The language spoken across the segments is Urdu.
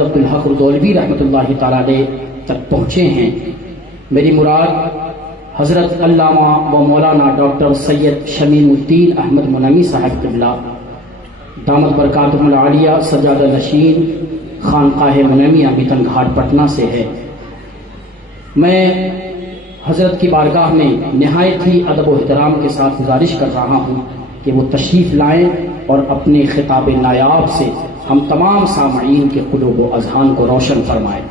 عبدالحق دولوی رحمۃ اللہ تعالیٰ علیہ تک پہنچے ہیں۔ میری مراد حضرت علامہ و مولانا ڈاکٹر سید شمیم الدین احمد منمی صاحب قبلہ دامت برکاتہم العالیہ سجادہ نشین خانقاہ منمیہ بیتن گھاٹ پٹنہ سے ہے۔ میں حضرت کی بارگاہ میں نہایت ہی ادب و احترام کے ساتھ گزارش کر رہا ہوں کہ وہ تشریف لائیں اور اپنے خطاب نایاب سے ہم تمام سامعین کے قلوب و اذہان کو روشن فرمائیں۔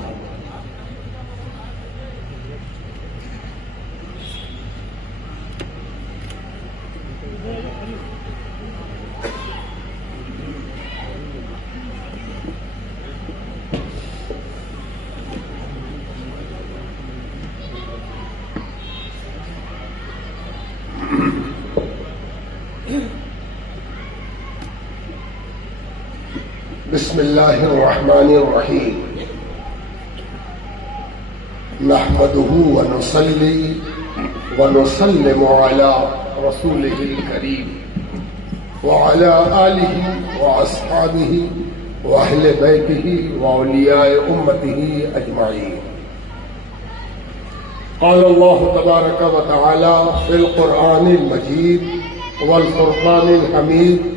بسم اللہ الرحمن الرحیم نحمده ونصلی ونسلم علی رسوله الکریم وعلی آلہ واصحابہ واہل بیتہ واولیاء امتہ اجمعین۔ قال اللہ تبارک وتعالی فی القرآن المجید والفرقان الحمید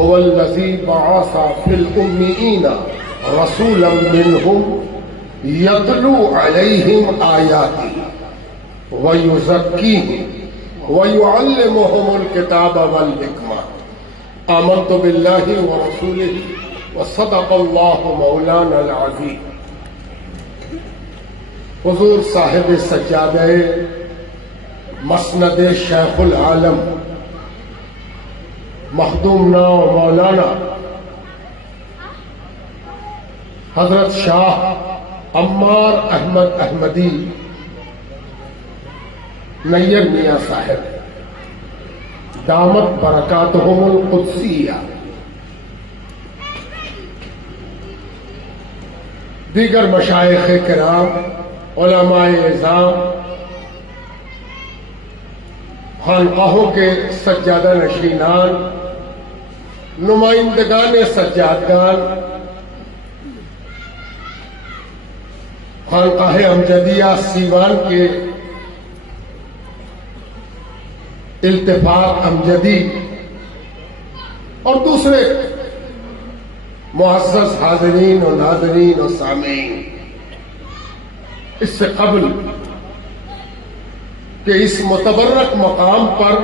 هو الذي بعث في الأميين رسولا منهم يتلو عليهم آياته ويزكيهم ويعلمهم الكتاب والحكمة آمنت بالله ورسوله وصدق الله مولانا العظيم۔ حضور صاحب سجادہ مسند شیخ العالم مخدوم نا مولانا حضرت شاہ عمار احمد احمدی نیر میاں صاحب دامت برکاتہم القدسیہ، دیگر مشائخ کرام، علماء اعظام، خانقاہوں کے سجادہ نشینان، نمائندگان سجادگان، خانقاہ امجدیہ سیوان کے التفاق امجدی اور دوسرے معزز حاضرین و ناظرین و سامعین، اس سے قبل کہ اس متبرک مقام پر،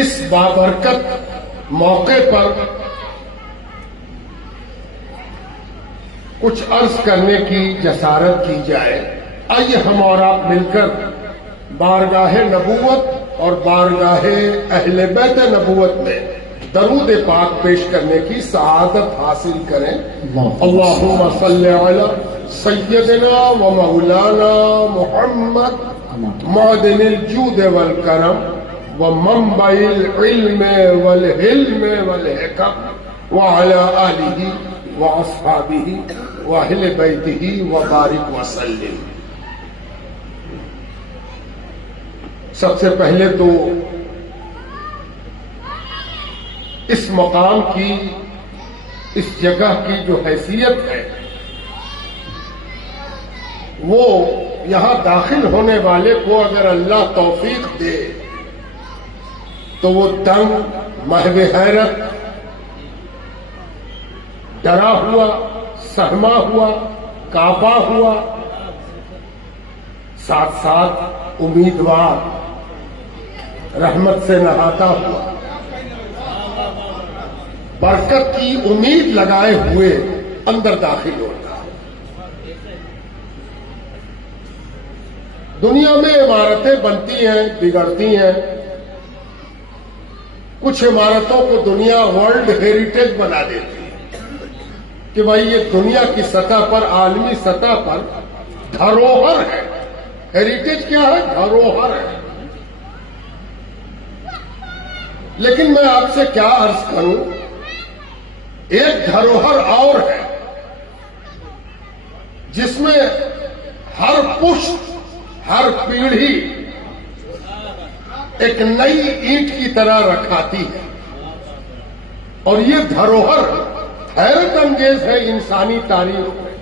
اس بابرکت موقع پر کچھ عرض کرنے کی جسارت کی جائے، آئیے ہم اور آپ مل کر بارگاہ نبوت اور بارگاہ اہل بیت نبوت میں درود پاک پیش کرنے کی سعادت حاصل کریں۔ اللہم صلی علی سیدنا و مولانا محمد معدن الجود والکرم ومنبع العلم والحلم والحکم وعلى آلہ واصحابہ واہل بیتہ وبارک وسلم۔ سب سے پہلے تو اس مقام کی، اس جگہ کی جو حیثیت ہے، وہ یہاں داخل ہونے والے کو اگر اللہ توفیق دے تو وہ دنگ، محو حیرت، ڈرا ہوا، سہما ہوا، کانپا ہوا، ساتھ ساتھ امیدوار، رحمت سے نہاتا ہوا، برکت کی امید لگائے ہوئے اندر داخل ہوتا۔ دنیا میں عمارتیں بنتی ہیں، بگڑتی ہیں، کچھ عمارتوں کو دنیا ورلڈ ہیریٹیج بنا دیتی ہے کہ بھائی یہ دنیا کی سطح پر، عالمی سطح پر دھروہر ہے۔ ہیریٹیج کیا ہے؟ دھروہر ہے۔ لیکن میں آپ سے کیا عرض کروں، ایک دھروہر اور ہے جس میں ہر پشت، ہر پیڑھی ایک نئی اینٹ کی طرح رکھاتی ہے، اور یہ دھروہر حیرت انگیز ہے انسانی تاریخ میں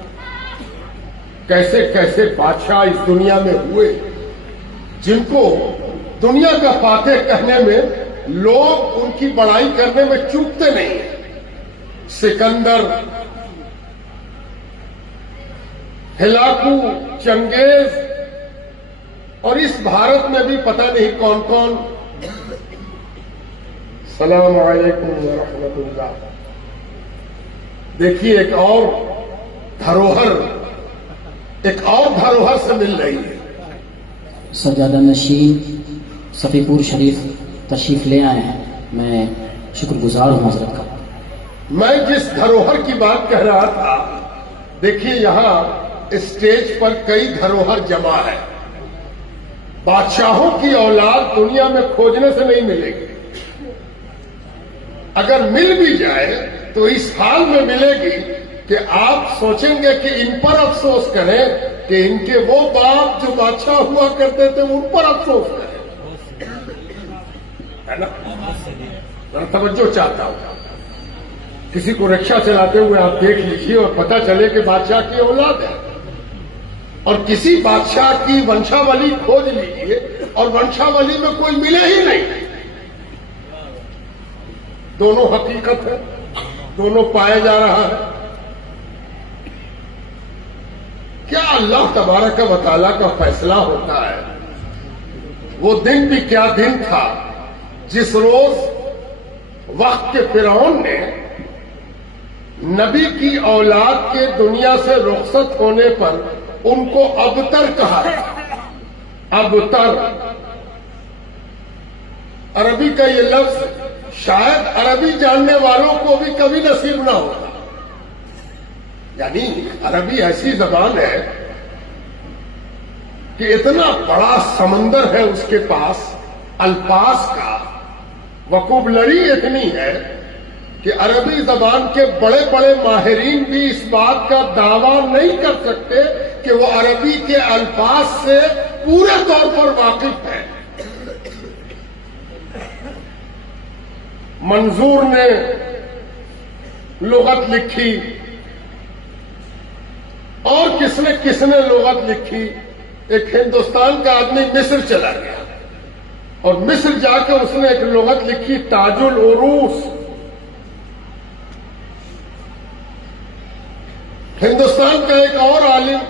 کیسے کیسے بادشاہ اس دنیا میں ہوئے جن کو دنیا کا فاتح کہنے میں لوگ ان کی بڑائی کرنے میں چوکتے نہیں. سکندر، ہلاکو، چنگیز، اور اس بھارت میں بھی پتہ نہیں کون کون. السلام علیکم ورحمۃ اللہ. دیکھیے ایک اور دھروہر سے مل رہی ہے. سجادہ نشین صفی پور شریف تشریف لے آئے ہیں. میں شکر گزار ہوں حضرت کا. میں جس دھروہر کی بات کہہ رہا تھا، دیکھیے یہاں اسٹیج پر کئی دھروہر جمع ہے. بادشاہوں کی اولاد دنیا میں کھوجنے سے نہیں ملے گی. اگر مل بھی جائے تو اس حال میں ملے گی کہ آپ سوچیں گے کہ ان پر افسوس کریں کہ ان کے وہ باپ جو بادشاہ ہوا کرتے تھے ان پر افسوس کریں. ہے نا؟ میں توجہ چاہتا ہوں. کسی کو رکشا چلاتے ہوئے آپ دیکھ لیجیے اور پتہ چلے کہ بادشاہ کی اولاد ہے، اور کسی بادشاہ کی ونشاولی کھوج لیجیے اور ونشاولی میں کوئی ملے ہی نہیں. دونوں حقیقت ہے، دونوں پائے جا رہا ہے. کیا اللہ تبارک و تعالیٰ کا فیصلہ ہوتا ہے. وہ دن بھی کیا دن تھا جس روز وقت کے فرعون نے نبی کی اولاد کے دنیا سے رخصت ہونے پر ان کو ابتر کہا. ابتر عربی کا یہ لفظ شاید عربی جاننے والوں کو بھی کبھی نصیب نہ ہوگا. یعنی عربی ایسی زبان ہے کہ اتنا بڑا سمندر ہے اس کے پاس الفاظ کا، وکیبلری اتنی ہے کہ عربی زبان کے بڑے بڑے ماہرین بھی اس بات کا دعویٰ نہیں کر سکتے کہ وہ عربی کے الفاظ سے پورے طور پر واقف ہیں. منظور نے لغت لکھی اور کس نے لغت لکھی. ایک ہندوستان کا آدمی مصر چلا گیا اور مصر جا کے اس نے ایک لغت لکھی تاج العروس. ہندوستان کا ایک اور عالم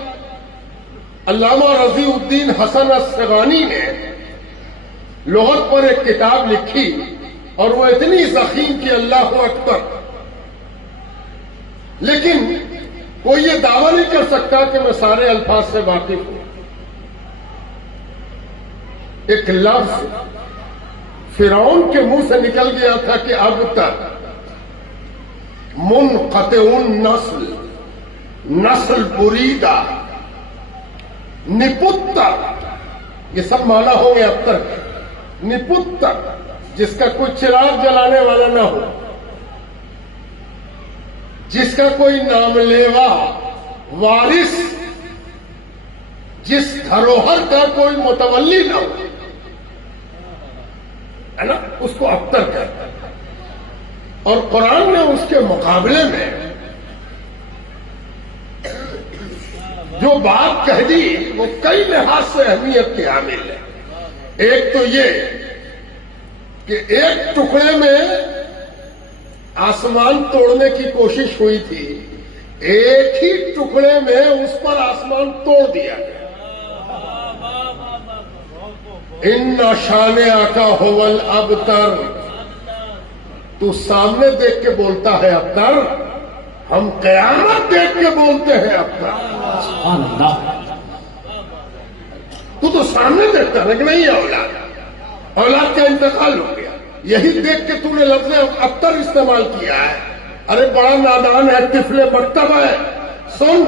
علامہ رضی الدین حسن السغانی نے لغت پر ایک کتاب لکھی اور وہ اتنی ضخیم کہ اللہ اکبر. لیکن کوئی یہ دعویٰ نہیں کر سکتا کہ میں سارے الفاظ سے واقف ہوں. ایک لفظ فرعون کے منہ سے نکل گیا تھا کہ اب تک منقطع النسل، نسل بریدہ، نپتر، یہ سب معنی ہوں گے اب تک. نپتر جس کا کوئی چراغ جلانے والا نہ ہو، جس کا کوئی نام لیوا وارث، جس دھروہر کا کوئی متولی نہ ہو، ہے نا، اس کو ابتر کہتا ہے. اور قرآن نے اس کے مقابلے میں جو بات کہہ دی وہ کئی لحاظ سے اہمیت کی حامل ہے. ایک تو یہ کہ ایک ٹکڑے میں آسمان توڑنے کی کوشش ہوئی تھی، ایک ہی ٹکڑے میں اس پر آسمان توڑ دیا گیا. ان شانئک ھو الابتر. تو سامنے دیکھ کے بولتا ہے ابتر، ہم قیامت دیکھ کے بولتے ہیں ابتر. سبحان اللہ. تو سامنے دیکھتا ہے کہ نہیں اولاد کا انتقال ہو گیا، یہی دیکھ کے تو نے لفظ ابتر استعمال کیا ہے. ارے بڑا نادان ہے، طفل مکتب ہے. سن،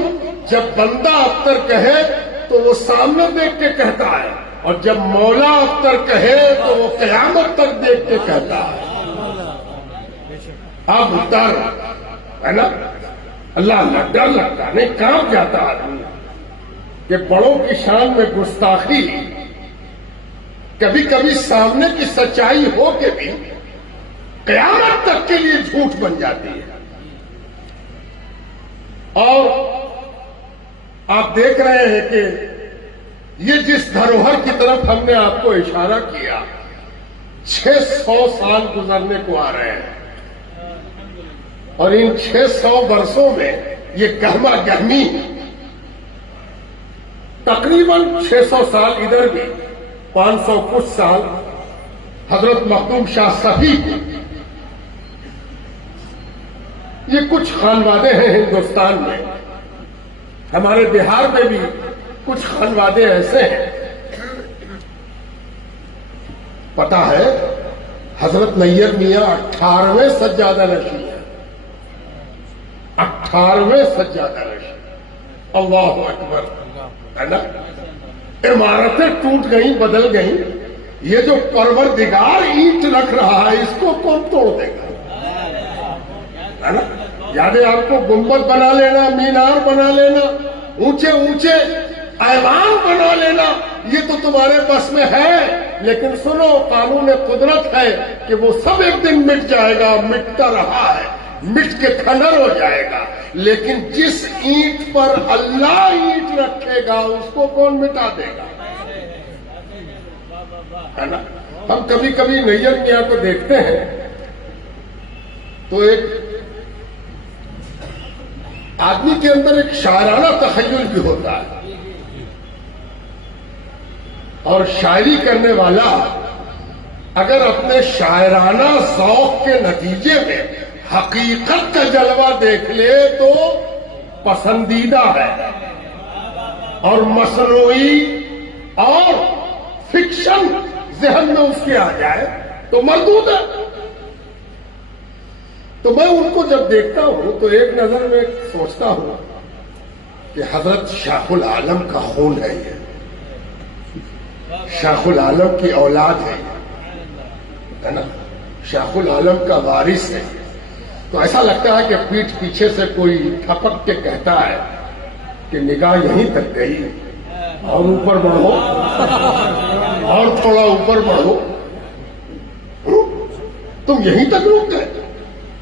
جب بندہ ابتر کہے تو وہ سامنے دیکھ کے کہتا ہے، اور جب مولا ابتر کہے تو وہ قیامت تک دیکھ کے کہتا ہے. ابتر، ہے نا. اللہ ڈر لگتا نہیں، کانپ جاتا آدمی کہ بڑوں کی شان میں گستاخی کبھی کبھی سامنے کی سچائی ہو کے بھی قیامت تک کے لیے جھوٹ بن جاتی ہے. اور آپ دیکھ رہے ہیں کہ یہ جس دھروہر کی طرف ہم نے آپ کو اشارہ کیا 600 سال گزرنے کو آ رہے ہیں، اور ان 600 برسوں میں یہ گہما گہمی تقریباً 600 سال ادھر بھی 500 کچھ سال حضرت مخدوم شاہ صفی، یہ کچھ خانوادے ہیں ہندوستان میں، ہمارے بہار میں بھی کچھ خانوادے ایسے ہیں۔ پتا ہے حضرت نیر میاں 18ویں سجادہ نشین ہے، 18ویں سجادہ نشین، اللہ اکبر، ہے نا؟ عمارتیں ٹوٹ گئیں، بدل گئیں، یہ جو پروردگار اینٹ رکھ رہا ہے اس کو کون توڑ دے گا؟ ہے نا؟ یاد ہے آپ کو گنبد بنا لینا، مینار بنا لینا، اونچے اونچے ایوان بنا لینا، یہ تو تمہارے بس میں ہے، لیکن سنو قانون قدرت ہے کہ وہ سب ایک دن مٹ جائے گا، مٹتا رہا ہے، مٹ کے کھنڈر ہو جائے گا، لیکن جس اینٹ پر اللہ اینٹ رکھے گا اس کو کون مٹا دے گا؟ ہے نا؟ ہم کبھی کبھی نیر میاں کو دیکھتے ہیں تو ایک آدمی کے اندر ایک شاعرانہ تخیل بھی ہوتا ہے، اور شاعری کرنے والا اگر اپنے شاعرانہ ذوق کے نتیجے میں حقیقت کا جلوہ دیکھ لے تو پسندیدہ ہے، اور مصنوعی اور فکشن ذہن میں اس کے آ جائے تو مردود ہے۔ تو میں ان کو جب دیکھتا ہوں تو ایک نظر میں سوچتا ہوں کہ حضرت شاہ العالم کا خون ہے، یہ شاہ العالم کی اولاد ہے نا، شاہ العالم کا وارث ہے۔ تو ایسا لگتا ہے کہ پیٹھ پیچھے سے کوئی تھپک کے کہتا ہے کہ نگاہ یہیں تک گئی، اور اوپر بڑھو، اور تھوڑا اوپر بڑھو، تم یہیں تک رک گئے،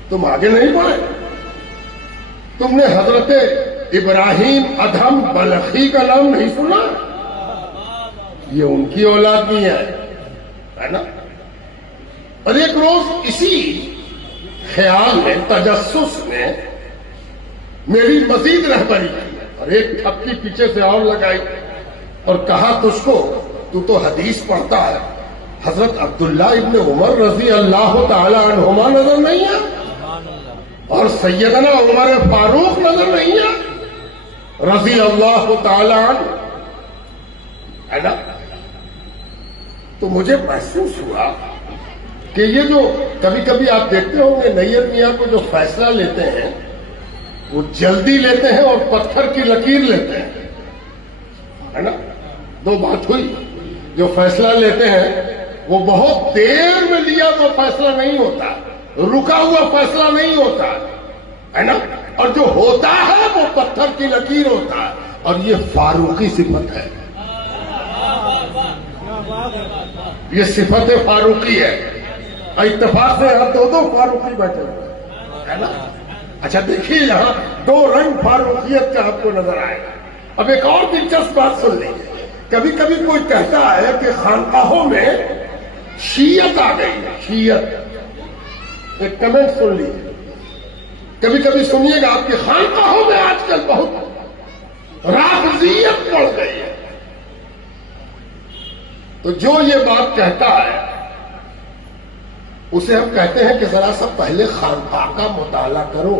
تم آگے نہیں بڑھے۔ تم نے حضرت ابراہیم ادھم بلخی کا نام نہیں سنا؟ یہ ان کی اولاد بھی ہے نا؟ اور ایک روز اسی خیال میں، تجسس میں میری مزید رہبری کی اور ایک تھپکی پیچھے سے اور لگائی اور کہا تجھ کو، تو حدیث پڑھتا ہے، حضرت عبداللہ ابن عمر رضی اللہ تعالی عنہما نظر نہیں ہے، اور سیدنا عمر فاروق نظر نہیں ہے رضی اللہ تعالی عنہ، ہے نا؟ تو مجھے محسوس ہوا کہ یہ جو کبھی کبھی آپ دیکھتے ہوں گے نیر میاں کو جو فیصلہ لیتے ہیں وہ جلدی لیتے ہیں اور پتھر کی لکیر لیتے ہیں، ہے نا؟ دو بات ہوئی، جو فیصلہ لیتے ہیں وہ بہت دیر میں لیا تو فیصلہ نہیں ہوتا، رکا ہوا فیصلہ نہیں ہوتا، ہے نا؟ اور جو ہوتا ہے وہ پتھر کی لکیر ہوتا ہے، اور یہ فاروقی صفت ہے، یہ صفت فاروقی ہے۔ اتفاق سے یہاں دو فاروقی بیٹھے ہوئے ہے نا؟ اچھا دیکھیے یہاں دو رنگ فاروقیت کا آپ کو نظر آئے گا۔ اب ایک اور دلچسپ بات سن لیجیے، کبھی کبھی کوئی کہتا ہے کہ خانقاہوں میں شیعت آ گئی ہے، شیعت، ایک کمنٹ سن لیجیے، کبھی کبھی سنیے گا آپ کی خانقاہوں میں آج کل بہت رافضیت بڑھ گئی ہے۔ تو جو یہ بات کہتا ہے اسے ہم کہتے ہیں کہ ذرا سا پہلے خانقاہ کا مطالعہ کرو،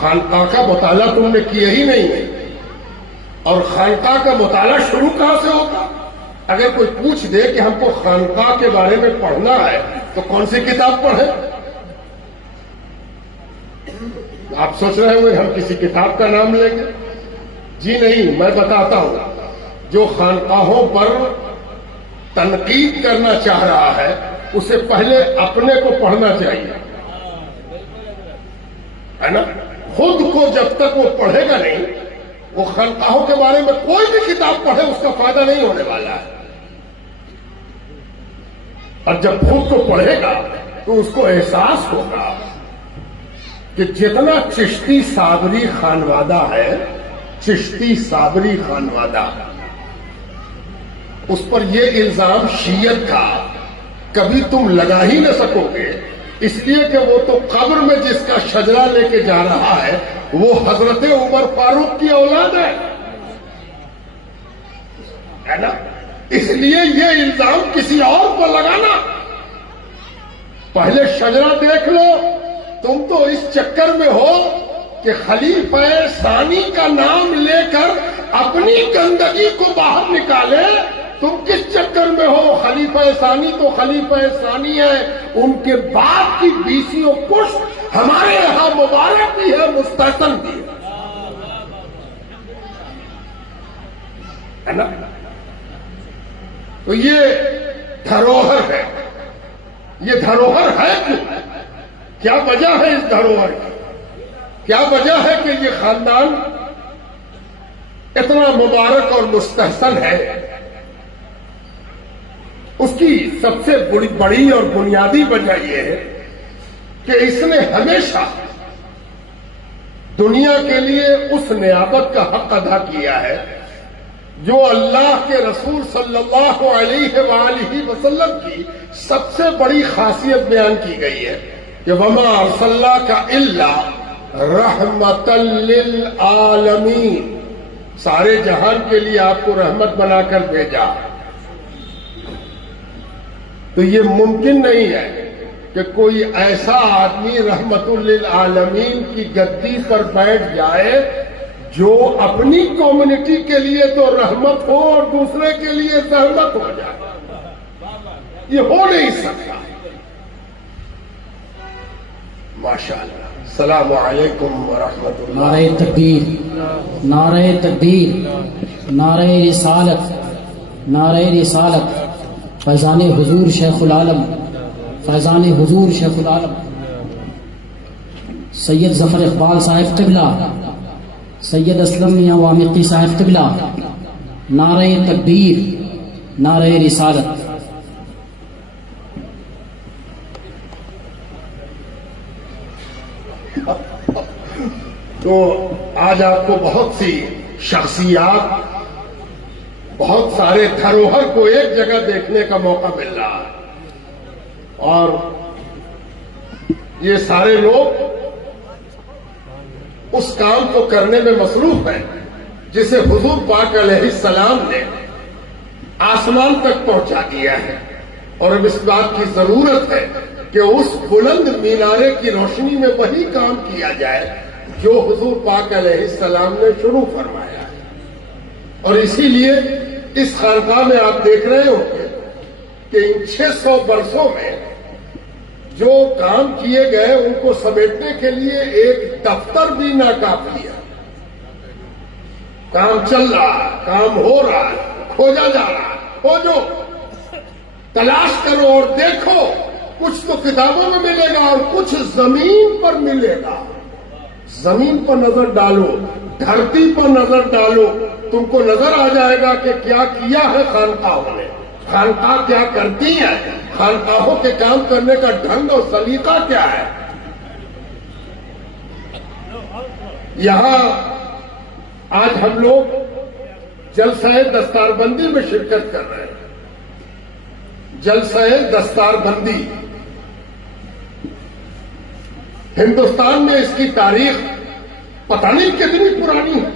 خانقاہ کا مطالعہ تم نے کیا ہی نہیں ہے، اور خانقاہ کا مطالعہ شروع کہاں سے ہوتا؟ اگر کوئی پوچھ دے کہ ہم کو خانقاہ کے بارے میں پڑھنا ہے تو کون سی کتاب پڑھیں؟ آپ سوچ رہے ہوئے ہم کسی کتاب کا نام لیں گے؟ جی نہیں، میں بتاتا ہوں، جو خانقاہوں پر تنقید کرنا چاہ رہا ہے اسے پہلے اپنے کو پڑھنا چاہیے، ہے نا؟ خود کو جب تک وہ پڑھے گا نہیں، وہ خانقاہوں کے بارے میں کوئی بھی کتاب پڑھے اس کا فائدہ نہیں ہونے والا ہے، اور جب خود کو پڑھے گا تو اس کو احساس ہوگا کہ جتنا چشتی صابری خانوادہ ہے، چشتی صابری خانوادہ، اس پر یہ الزام شیعت کا کبھی تم لگا ہی نہ سکو گے، اس لیے کہ وہ تو قبر میں جس کا شجرہ لے کے جا رہا ہے وہ حضرت عمر فاروق کی اولاد ہے نا؟ اس لیے یہ الزام کسی اور پر لگانا، پہلے شجرہ دیکھ لو۔ تم تو اس چکر میں ہو کہ خلیفہ ثانی کا نام لے کر اپنی گندگی کو باہر نکالے۔ تم کس چکر میں ہو؟ خلیفہ ثانی تو خلیفہ ثانی ہے، ان کے بعد کی بیسیوں پشت ہمارے یہاں مبارک بھی ہے، مستحسن بھی ہے نا؟ تو یہ دھروہر ہے، یہ دھروہر ہے کیوں؟ کیا وجہ ہے اس دھروہر کی؟ کیا وجہ ہے کہ یہ خاندان اتنا مبارک اور مستحسن ہے؟ اس کی سب سے بڑی اور بنیادی وجہ یہ ہے کہ اس نے ہمیشہ دنیا کے لیے اس نیابت کا حق ادا کیا ہے جو اللہ کے رسول صلی اللہ علیہ وآلہ وسلم کی سب سے بڑی خاصیت بیان کی گئی ہے کہ وَمَا أَرْسَلْنَاكَ إِلَّا رَحْمَةً لِّلْعَالَمِينَ، سارے جہان کے لیے آپ کو رحمت بنا کر بھیجا۔ تو یہ ممکن نہیں ہے کہ کوئی ایسا آدمی رحمت للعالمین کی گدی پر بیٹھ جائے جو اپنی کمیونٹی کے لیے تو رحمت ہو اور دوسرے کے لیے زحمت ہو جائے، یہ ہو نہیں سکتا۔ ماشاءاللہ۔ السلام علیکم ورحمۃ اللہ۔ نعرہ تکبیر، نعرہ تکبیر، نعرہ رسالت، نعرہ رسالت، فیضان حضور شیخ العالم، فیضان حضور شیخ العالم سید ظفر اقبال صاحب قبلہ، سید اسلم میاں وامقی صاحب قبلہ، نعرہ تکبیر، نعرہ رسالت۔ تو آج آپ کو بہت سی شخصیات، بہت سارے دھروہر کو ایک جگہ دیکھنے کا موقع مل رہا ہے، اور یہ سارے لوگ اس کام کو کرنے میں مصروف ہیں جسے حضور پاک علیہ السلام نے آسمان تک پہنچا دیا ہے، اور اب اس بات کی ضرورت ہے کہ اس بلند مینارے کی روشنی میں وہی کام کیا جائے جو حضور پاک علیہ السلام نے شروع فرمایا ہے۔ اور اسی لیے اس خانقاہ میں آپ دیکھ رہے ہوں گے کہ ان 600 برسوں میں جو کام کیے گئے ان کو سمیٹنے کے لیے ایک دفتر بھی ناکافی ہے۔ کام چل رہا ہے، کام ہو رہا ہے، کھوجا جا رہا ہے، کھوجو، تلاش کرو اور دیکھو، کچھ تو کتابوں میں ملے گا اور کچھ زمین پر ملے گا۔ زمین پر نظر ڈالو، دھرتی پر نظر ڈالو، تم کو نظر آ جائے گا کہ کیا کیا ہے خانقاہوں نے، خانقاہ کیا کرتی ہیں، خانقاہوں کے کام کرنے کا ڈھنگ اور سلیقہ کیا ہے۔ یہاں آج ہم لوگ جلسہ دستار بندی میں شرکت کر رہے ہیں۔ جلسہ دستار بندی ہندوستان میں اس کی تاریخ پتہ نہیں کتنی پرانی ہے،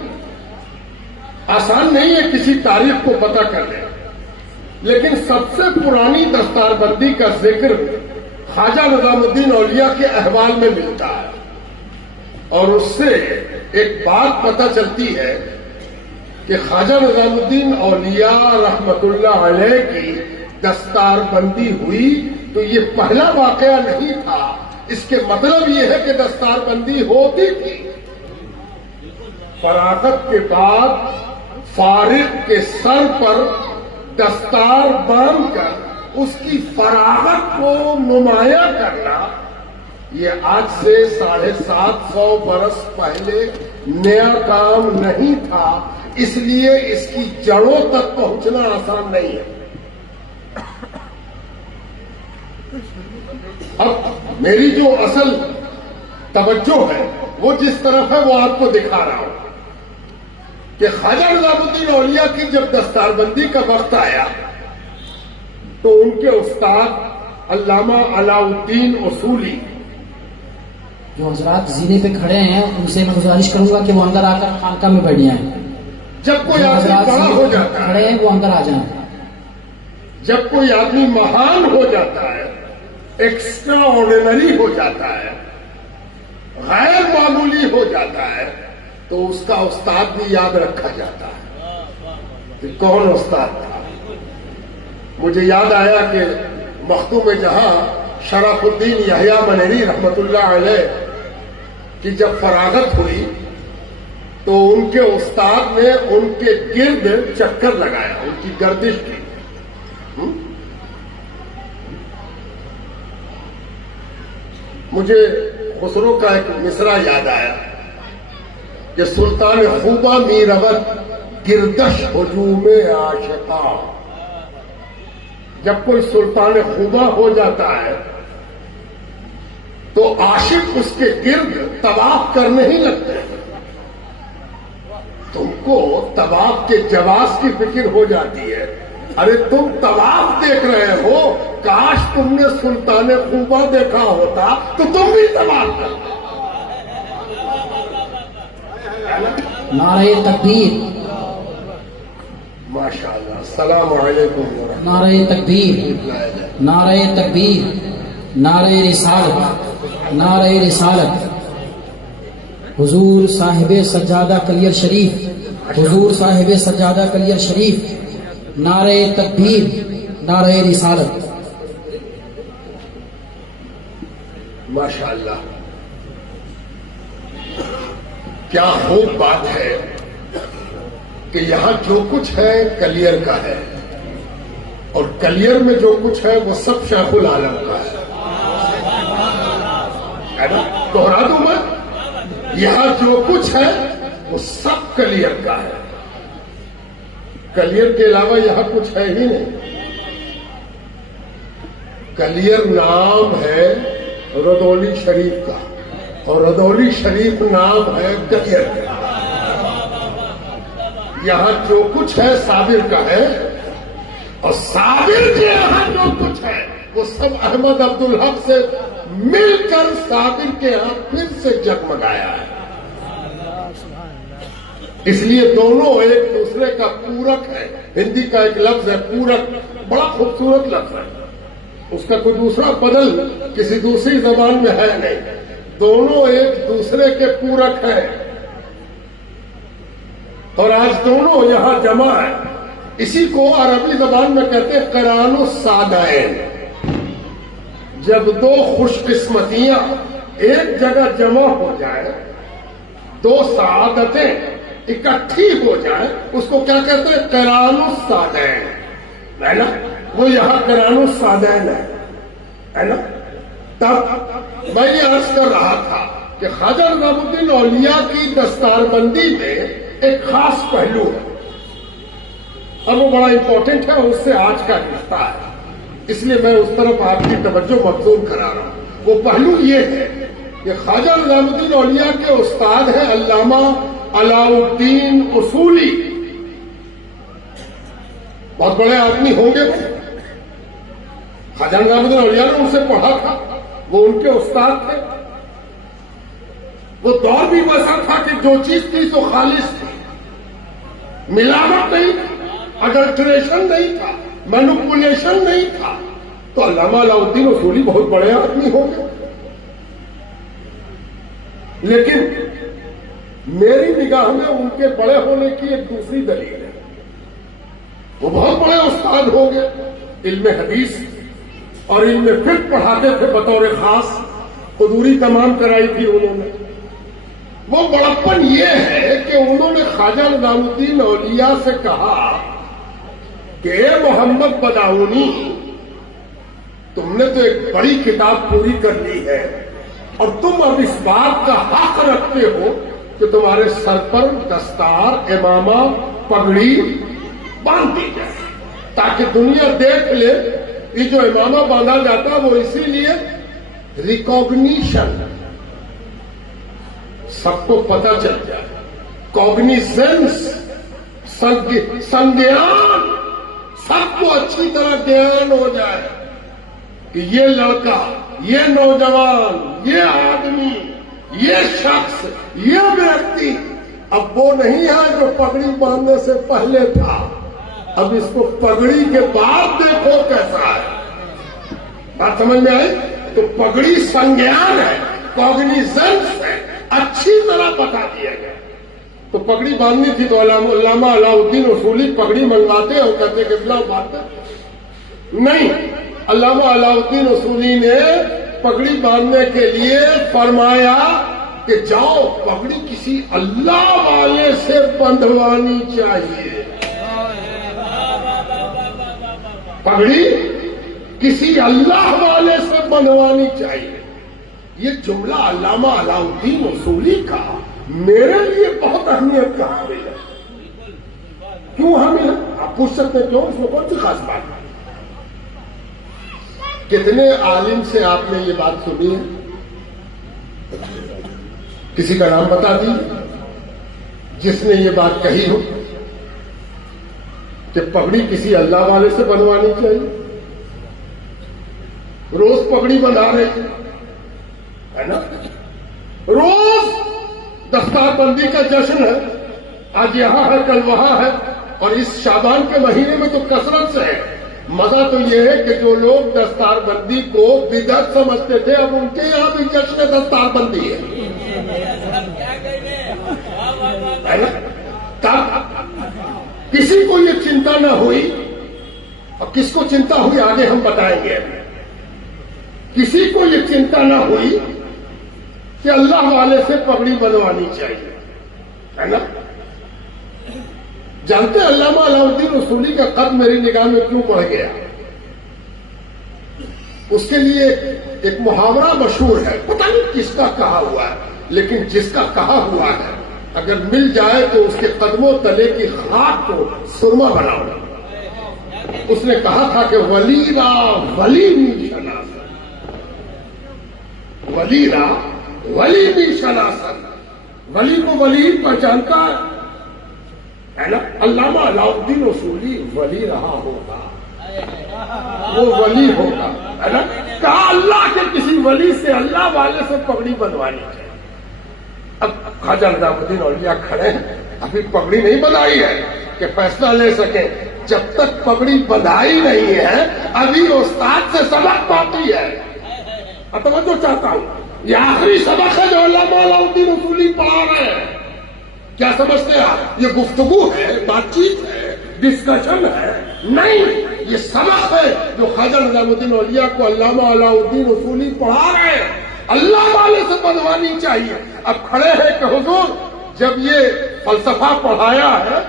آسان نہیں ہے کسی تاریخ کو پتہ کر لیں، لیکن سب سے پرانی دستار بندی کا ذکر خواجہ نظام الدین اولیاء کے احوال میں ملتا ہے، اور اس سے ایک بات پتہ چلتی ہے کہ خواجہ نظام الدین اولیاء رحمت اللہ علیہ کی دستار بندی ہوئی تو یہ پہلا واقعہ نہیں تھا۔ اس کے مطلب یہ ہے کہ دستار بندی ہوتی تھی۔ فراغت کے بعد فارغ کے سر پر دستار باندھ کر اس کی فراغت کو نمایاں کرنا، یہ آج سے 750 برس پہلے نیا کام نہیں تھا، اس لیے اس کی جڑوں تک پہنچنا آسان نہیں ہے۔ اب میری جو اصل توجہ ہے وہ جس طرف ہے وہ آپ کو دکھا رہا ہوں کہ خواجہ نظام الدین اولیاء کی جب دستار بندی کا وقت آیا تو ان کے استاد علامہ علاء الدین اصولی، جو حضرات زینے پہ کھڑے ہیں ان سے میں گزارش کروں گا کہ وہ اندر آ کر خانقاہ میں بیٹھ جائیں. جب کوئی جو آدمی حضرات بڑا زینے ہو پہ جاتا ہے، کھڑے ہیں وہ اندر آ جائیں. جب کوئی آدمی مہان ہو جاتا ہے، ایکسٹرا آرڈینری ہو جاتا ہے، غیر معمولی ہو جاتا ہے، تو اس کا استاد بھی یاد رکھا جاتا ہے کہ کون استاد تھا. مجھے یاد آیا کہ مختوم جہاں شرف الدین یحییٰ منیری رحمت اللہ علیہ کی جب فراغت ہوئی تو ان کے استاد نے ان کے گرد چکر لگایا، ان کی گردش کی. مجھے خسرو کا ایک مصرع یاد آیا کہ سلطان خوبہ میرود گردش ہجوم عاشقاں. جب کوئی سلطان خوبہ ہو جاتا ہے تو عاشق اس کے گرد طواف کرنے ہی لگتے ہیں. تم کو طواف کے جواز کی فکر ہو جاتی ہے. ارے تم طواف دیکھ رہے ہو، کاش تم نے سلطان خوبہ دیکھا ہوتا تو تم بھی طواف کرتے. نعرہ تکبیر، ماشاءاللہ. السلام علیکم ورحمۃ نعرہ تکبیر، اللہ. نعرہ تکبیر، نعرہ رسالت، نعرہ رسالت. حضور صاحب سجادہ کلیر شریف، حضور صاحب سجادہ کلیر شریف. نعرہ تکبیر، نعرہ رسالت. ماشاءاللہ، کیا خوب بات ہے کہ یہاں جو کچھ ہے کلیر کا ہے، اور کلیر میں جو کچھ ہے وہ سب شیخ العالم کا ہے. دوہرا دوں میں، یہاں جو کچھ ہے وہ سب کلیر کا ہے. کلیر کے علاوہ یہاں کچھ ہے ہی نہیں. کلیر نام ہے ردولی شریف کا، اور ردولی شریف نام ہے کلیر کا. یہاں جو کچھ ہے صابر کا ہے، اور صابر کے یہاں جو کچھ ہے وہ سب احمد عبدالحق سے مل کر صابر کے یہاں پھر سے جگمگایا ہے. اس لیے دونوں ایک دوسرے کا پورک ہے. ہندی کا ایک لفظ ہے پورک، بڑا خوبصورت لفظ ہے. اس کا کوئی دوسرا بدل کسی دوسری زبان میں ہے نہیں. دونوں ایک دوسرے کے پورک ہیں، اور آج دونوں یہاں جمع ہے. اسی کو عربی زبان میں کہتے ہیں قران الصادین. جب دو خوش قسمتیاں ایک جگہ جمع ہو جائے، دو سعادتیں اکٹھی ہو جائیں، اس کو کیا کہتے ہیں؟ قران الصادین ہے نا. وہ یہاں قران الصادین ہے نا. تب میں یہ عرض کر رہا تھا کہ خواجہ نظام الدین اولیاء کی دستار بندی میں ایک خاص پہلو ہے، اور وہ بڑا امپورٹنٹ ہے، اور اس سے آج کا رشتہ ہے. اس لیے میں اس طرف آپ کی توجہ مبذول کرا رہا ہوں. وہ پہلو یہ ہے کہ خواجہ نظام الدین اولیاء کے استاد ہیں علامہ علاء الدین اصولی. بہت بڑے آدمی ہوں گے. خواجہ نظام الدین اولیاء نے ان سے پڑھا تھا، وہ ان کے استاد تھے. وہ دور بھی ویسا تھا کہ جو چیز تھی تو خالص تھی، ملاوٹ نہیں تھی، اڈلٹریشن نہیں تھا، مینوپولیشن نہیں تھا. تو علامہ علاء الدین اصولی بہت بڑے آدمی ہوں گے. لیکن میری نگاہ میں ان کے بڑے ہونے کی ایک دوسری دلیل ہے. وہ بہت بڑے استاد ہوں گے، علم حدیث اور علم فقہ پڑھاتے تھے بطور خاص، قدوری تمام کرائی تھی انہوں نے. وہ بڑپن یہ ہے کہ انہوں نے خواجہ نظام الدین اولیاء سے کہا کہ اے محمد بداؤنی، تم نے تو ایک بڑی کتاب پوری کر لی ہے، اور تم اب اس بات کا حق رکھتے ہو کہ تمہارے سر پر دستار، امامہ، پگڑی باندھ دی جائے، تاکہ دنیا دیکھ لے یہ جو امامہ باندھا جاتا ہے وہ اسی لیے ریکوگنیشن، سب کو پتہ چل جائے، کاگنیزنس، سنگیان، سب کو اچھی طرح گیان ہو جائے کہ یہ لڑکا، یہ نوجوان، یہ آدمی، یہ شخص، یہ ویکتی اب وہ نہیں ہے جو پگڑی باندھنے سے پہلے تھا، اب اس کو پگڑی کے بعد دیکھو کیسا ہے۔ بات سمجھ میں آئی؟ تو پگڑی سنگیان ہے، کاگنیزنس ہے، اچھی طرح بتا دیا گیا۔ تو پگڑی باندھنی تھی تو علامہ علاء الدین اصولی پگڑی منگواتے اور کہتے کہ بلا باندھتے نہیں، علامہ علاء الدین اصولی نے پگڑی باندھنے کے لیے فرمایا کہ جاؤ پگڑی کسی اللہ والے سے بندھوانی چاہیے، پگڑی کسی اللہ والے سے بندھوانی چاہیے۔ یہ جملہ علامہ علاء الدین اصولی کا میرے لیے بہت اہمیت کا حامل ہے۔ کیوں حامل ہے؟ آپ پوچھ سکتے ہیں کیوں، اس میں کون سی خاص بات ہے؟ کتنے عالم سے آپ نے یہ بات سنی ہے؟ کسی کا نام بتا دیجیے جس نے یہ بات کہی ہو کہ پگڑی کسی اللہ والے سے بنوانی چاہیے۔ روز پگڑی بنا رہے ہے نا، روز دستار بندی کا جشن ہے، آج یہاں ہے کل وہاں ہے، اور اس شعبان کے مہینے میں تو کثرت سے ہے۔ مزہ تو یہ ہے کہ جو لوگ دستار بندی کو بدعت سمجھتے تھے اب ان کے یہاں بھی جشن دستار بندی ہے نا؟ تب کسی کو یہ چنتا نہ ہوئی، اور کس کو چنتا ہوئی آگے ہم بتائیں گے، کسی کو یہ چنتا نہ ہوئی کہ اللہ والے سے پگڑی بنوانی چاہیے، ہے نا؟ جانتے ہیں علامہ علاء الدین اصولی کا خط میری نگاہ میں کیوں پڑ گیا؟ اس کے لیے ایک محاورہ مشہور ہے، پتہ نہیں کس کا کہا ہوا ہے، لیکن جس کا کہا ہوا ہے اگر مل جائے تو اس کے قدموں تلے کی خاک کو سرما بناؤ۔ اس نے کہا تھا کہ ولی را ولی بھی شناسن، ولی را ولی بھی شناسن، ولی کو ولی پہچانتا ہے نا؟ علامہ علاء الدین اصولی ولی رہا ہوگا، وہ ولی ہوگا، ہے نا؟ کہا اللہ کے کسی ولی سے، اللہ والے سے پگڑی بنوانی چاہیے۔ اب خواجہ نظام الدین اولیاء کھڑے ہیں، ابھی پگڑی نہیں بندھائی ہے کہ فیصلہ لے سکیں، جب تک پگڑی بندھائی نہیں ہے ابھی استاد سے سبق باقی ہے۔ توجہ چاہتا ہوں، یہ آخری سبق ہے جو علامہ علاء الدین اصولی پڑھا رہے ہیں۔ کیا سمجھتے ہیں آپ؟ یہ گفتگو ہے، بات چیت ہے، ڈسکشن ہے؟ نہیں، یہ سبق ہے جو خواجہ نظام الدین اولیاء کو علامہ علاء الدین اصولی پڑھا رہے ہیں۔ اللہ والے سے بنوانی چاہیے۔ اب کھڑے ہیں کہ حضور جب یہ فلسفہ پڑھایا ہے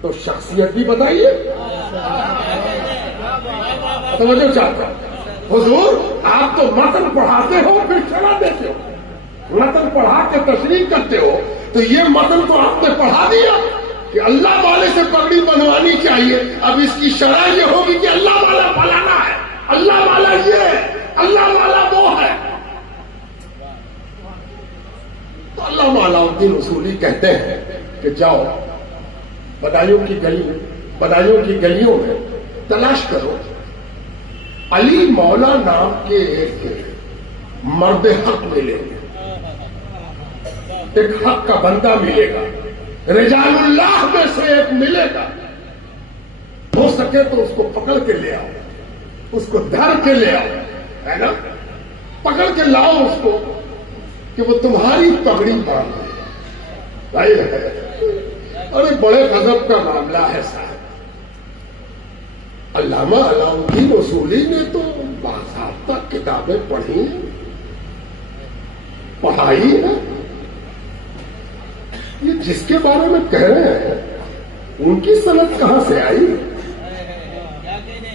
تو شخصیت بھی بتائیے۔ توجہ چاہتا ہوں، حضور آپ تو متن پڑھاتے ہو پھر چلا دیتے ہو، متن پڑھا کے تشریح کرتے ہو، تو یہ متن تو آپ نے پڑھا دیا کہ اللہ والے سے پگڑی بنوانی چاہیے۔ اب اس کی شرح یہ ہوگی کہ اللہ والا فلانا ہے، اللہ والا یہ ہے، اللہ والا وہ ہے۔ تو علامہ علاء الدین اصولی کہتے ہیں کہ جاؤ بدایوں کی گلیوں میں تلاش کرو، علی مولا نام کے ایک مرد حق ملے گا، ایک حق کا بندہ ملے گا، رجال اللہ میں سے ایک ملے گا، ہو سکے تو اس کو پکڑ کے لے آؤ، اس کو دھر کے لے آؤ، ہے نا؟ پکڑ کے لاؤ اس کو کہ وہ تمہاری پگڑی باندھ دے۔ ارے بڑے غضب کا معاملہ ہے صاحب، علامہ علاء الدین اصولی نے تو باضابطہ کتابیں پڑھی، پڑھائی ہے، یہ جس کے بارے میں کہہ رہے ہیں ان کی سند کہاں سے آئی؟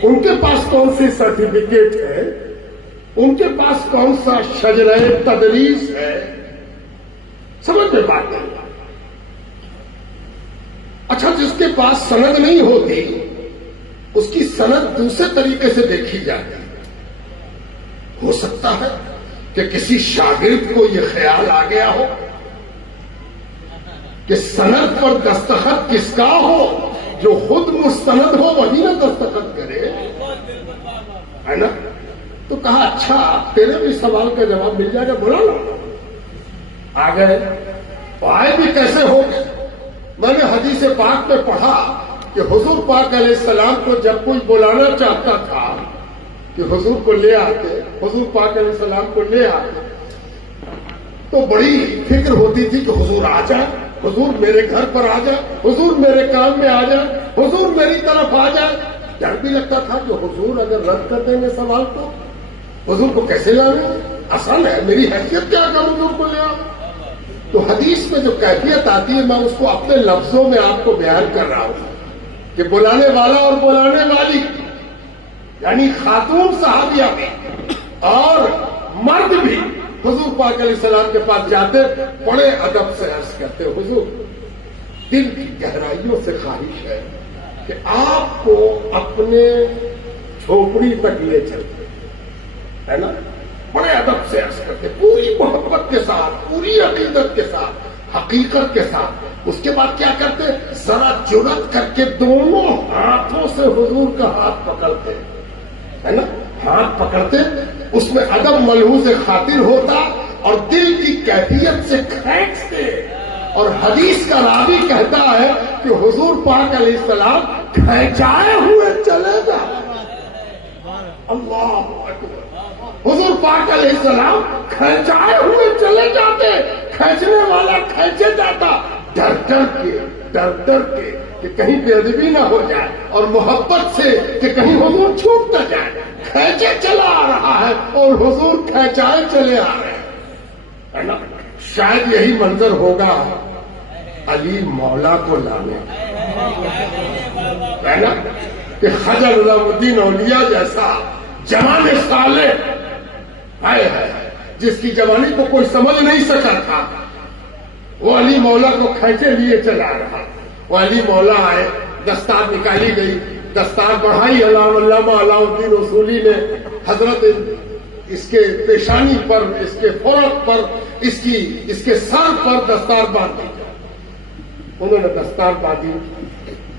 ان کے پاس کون سی سرٹیفکیٹ ہے؟ ان کے پاس کون سا شجرہ تدریس ہے؟ سمجھ میں بات نہیں۔ اچھا، جس کے پاس سند نہیں ہوتی اس کی سند دوسرے طریقے سے دیکھی جاتی ہے۔ ہو سکتا ہے کہ کسی شاگرد کو یہ خیال آ گیا ہو کہ سند پر دستخط کس کا ہو؟ جو خود مستند ہو وہی نہ دستخط کرے، ہے نا؟ تو کہا اچھا تیرے بھی سوال کا جواب مل جائے گا، بولا نا۔ آ گئے، آئے بھی کیسے ہو؟ میں نے حدیث پاک میں پڑھا کہ حضور پاک علیہ السلام کو جب کوئی بلانا چاہتا تھا کہ حضور کو لے آتے، حضور پاک علیہ السلام کو لے آتے، تو بڑی فکر ہوتی تھی کہ حضور آ جائے، حضور میرے گھر پر آ جائے، حضور میرے کام میں آ جائے، حضور میری طرف آ جائے۔ ڈر بھی لگتا تھا کہ حضور اگر رد کر دیں گے سوال تو حضور کو کیسے لانا؟ آسان ہے، میری حیثیت کیا کہ حضور کو لے آؤ؟ تو حدیث میں جو کیفیت آتی ہے میں اس کو اپنے لفظوں میں آپ کو بیان کر رہا ہوں کہ بلانے والا اور بلانے والی، یعنی خاتون صحابیہ بھی اور مرد بھی حضور پاک علیہ السلام کے پاس جاتے، بڑے ادب سے عرض کرتے، حضور دل کی گہرائیوں سے خواہش ہے کہ آپ کو اپنے جھوپڑی تک لے چلتے، ہے نا؟ بڑے ادب سے عرض کرتے، پوری محبت کے ساتھ، پوری عقیدت کے ساتھ، حقیقت کے ساتھ۔ اس کے بعد کیا کرتے؟ ذرا جرأت کر کے دونوں ہاتھوں سے حضور کا ہاتھ پکڑتے، ہے نا؟ ہاتھ پکڑتے، اس میں ادب ملحوظ خاطر ہوتا اور دل کی کیفیت سے کھینچتے، اور حدیث کا راوی کہتا ہے کہ حضور پاک علیہ السلام کھینچائے ہوئے چلے جاتے۔ اللہ اکبر! حضور پاک علیہ السلام کھینچائے ہوئے چلے جاتے، کھینچنے والا کھینچے جاتا، ڈر ڈر کے کہ کہیں بے ادبی نہ ہو جائے، اور محبت سے کہ کہیں حضور چھوٹ نہ جائے، کھینچے چلا آ رہا ہے اور حضور کھینچائے چلے آ رہے ہیں، ہے نا؟ شاید یہی منظر ہوگا علی مولا کو لانے، ہے نا؟ کہ خضر نظام الدین اولیاء جیسا جوان صالح، ہائے ہائے، جس کی جوانی کو کوئی سمجھ نہیں سکا تھا، وہ علی مولا کو کھینچے لیے چلا رہا۔ وہ علی مولا آئے، دستار نکالی گئی، دستار بڑھائی علامہ علاء الدین اصولی نے، حضرت اس کے پیشانی پر، اس کے فورق پر، اس کے سر پر دستار باندھی۔ انہوں نے دستار باندھی،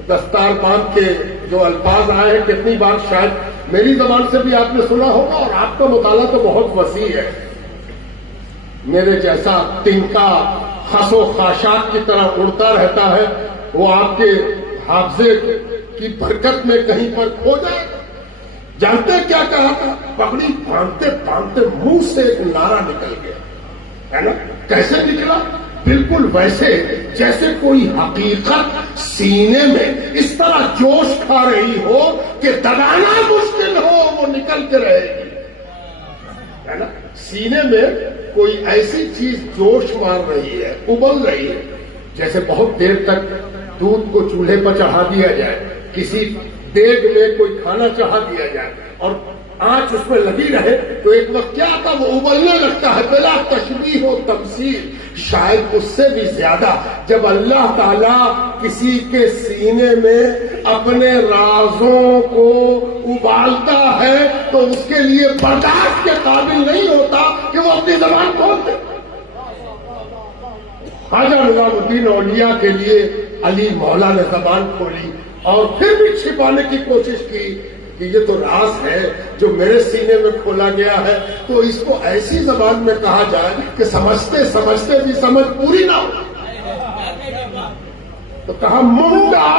دستار باندھ کے جو الفاظ آئے ہیں کتنی بار شاید میری زبان سے بھی آپ نے سنا ہوگا، اور آپ کا مطالعہ تو بہت وسیع ہے، میرے جیسا تنکا خس و خاشاک کی طرح اڑتا رہتا ہے، وہ آپ کے حافظے کی برکت میں کہیں پر کھو جائے۔ جانتے کیا کہا تھا؟ پگڑی باندھتے باندھتے منہ سے ایک نعرہ نکل گیا، ہے نا؟ کیسے نکلا؟ بالکل ویسے جیسے کوئی حقیقت سینے میں اس طرح جوش کھا رہی ہو کہ دبانا مشکل ہو، وہ نکل کے رہے گی، ہے نا؟ سینے میں کوئی ایسی چیز جوش مار رہی ہے، ابل رہی ہے، جیسے بہت دیر تک دودھ کو چولہے پر چڑھا دیا جائے، کسی دیگ میں کوئی کھانا چڑھا دیا جائے اور آنچ اس میں لگی رہے تو ایک وقت کیا آتا، وہ ابلنے لگتا ہے، بلا تشبیہ و تمثیل۔ شاید اس سے بھی زیادہ جب اللہ تعالیٰ کسی کے سینے میں اپنے رازوں کو ابالتا ہے تو اس کے لیے برداشت کے قابل نہیں ہوتا کہ وہ اپنی زبان کھول دے۔ خواجہ نظام الدین اولیاء کے لیے علی مولا نے زبان کھولی اور پھر بھی چھپانے کی کوشش کی کہ یہ تو راز ہے جو میرے سینے میں کھولا گیا ہے، تو اس کو ایسی زبان میں کہا جائے کہ سمجھتے سمجھتے بھی سمجھ پوری نہ ہو۔ تو کہا منڈا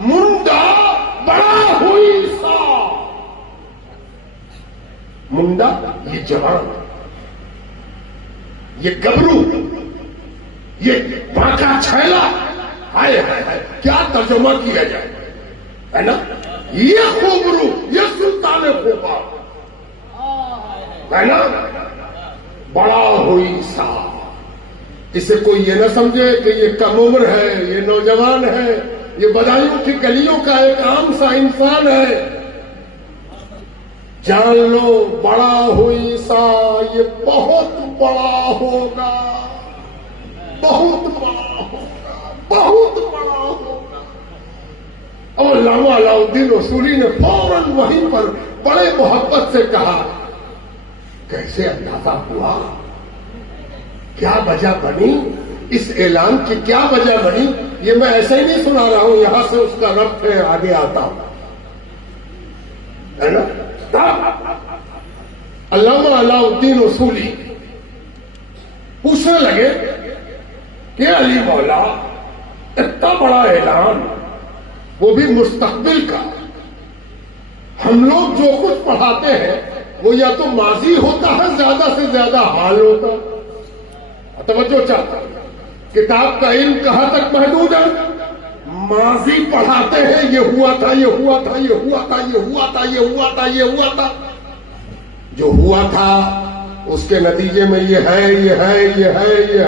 منڈا بڑا ہوئی سا، منڈا یہ جوان، یہ گبرو، یہ باقا چھیلا، ہائے ہائے ہائے کیا ترجمہ کیا جائے، ہے نا؟ یہ خوبرو، یہ سلطان خوبا، ہے نا؟ بڑا ہوئی سا، اسے کوئی یہ نہ سمجھے کہ یہ کم عمر ہے، یہ نوجوان ہے، یہ بدایوں کی گلیوں کا ایک عام سا انسان ہے۔ جان لو بڑا ہوئی سا یہ بہت بڑا ہوگا، بہت بڑا ہوگا، بہت بڑا ہوگا۔ اور علامہ علاء الدین اصولی نے فوراً وہیں پر بڑے محبت سے کہا، کیسے اندازہ ہوا، کیا وجہ بنی اس اعلان کی کیا وجہ بنی یہ میں ایسے ہی نہیں سنا رہا ہوں، یہاں سے اس کا ربط ہے، آگے آتا ہوں، ہے نا؟ علامہ علاء الدین اصولی پوچھنے لگے کہ علی مولا اتنا بڑا اعلان، وہ بھی مستقبل کا، ہم لوگ جو کچھ پڑھاتے ہیں وہ یا تو ماضی ہوتا ہے زیادہ سے زیادہ حال ہوتا ہے۔ توجہ چاہتا ہوں، کتاب کا علم کہاں تک محدود ہے؟ ماضی پڑھاتے ہیں، یہ ہوا تھا، یہ ہوا تھا، یہ ہوا تھا، یہ ہوا تھا، یہ ہوا تھا، یہ ہوا تھا، جو ہوا تھا اس کے نتیجے میں یہ ہے، یہ ہے، یہ ہے، یہ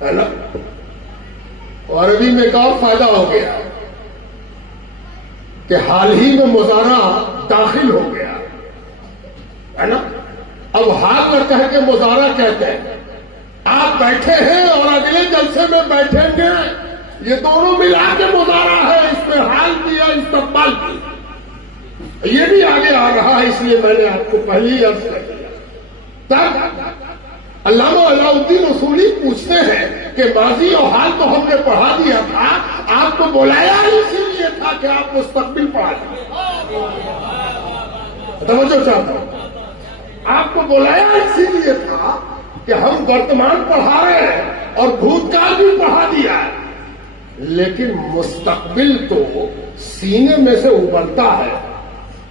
ہے نا؟ اور عربی میں ایک اور فائدہ ہو گیا کہ حال ہی میں مضارع داخل ہو گیا، ہے نا؟ اب حال میں کہہ کے مضارع کہتے ہیں، آپ بیٹھے ہیں اور اگلے جلسے میں بیٹھیں گے، یہ دونوں ملا کے مضارع ہے، اس میں حال بھی ہے، استقبال بھی، یہ بھی آگے آ رہا ہے، اس لیے میں نے آپ کو پہلے ہی عرض کر دیا۔ تب علامہ علاء الدین اصولی پوچھتے ہیں کہ ماضی اور حال تو ہم نے پڑھا دیا تھا، آپ کو بلایا اسی لیے تھا کہ آپ مستقبل پڑھا دیں۔ توجہ چاہتا ہوں، آپ کو بلایا اسی لیے تھا کہ ہم ورتمان پڑھا رہے ہیں اور بھوتکال بھی پڑھا دیا ہے، لیکن مستقبل تو سینے میں سے ابلتا ہے،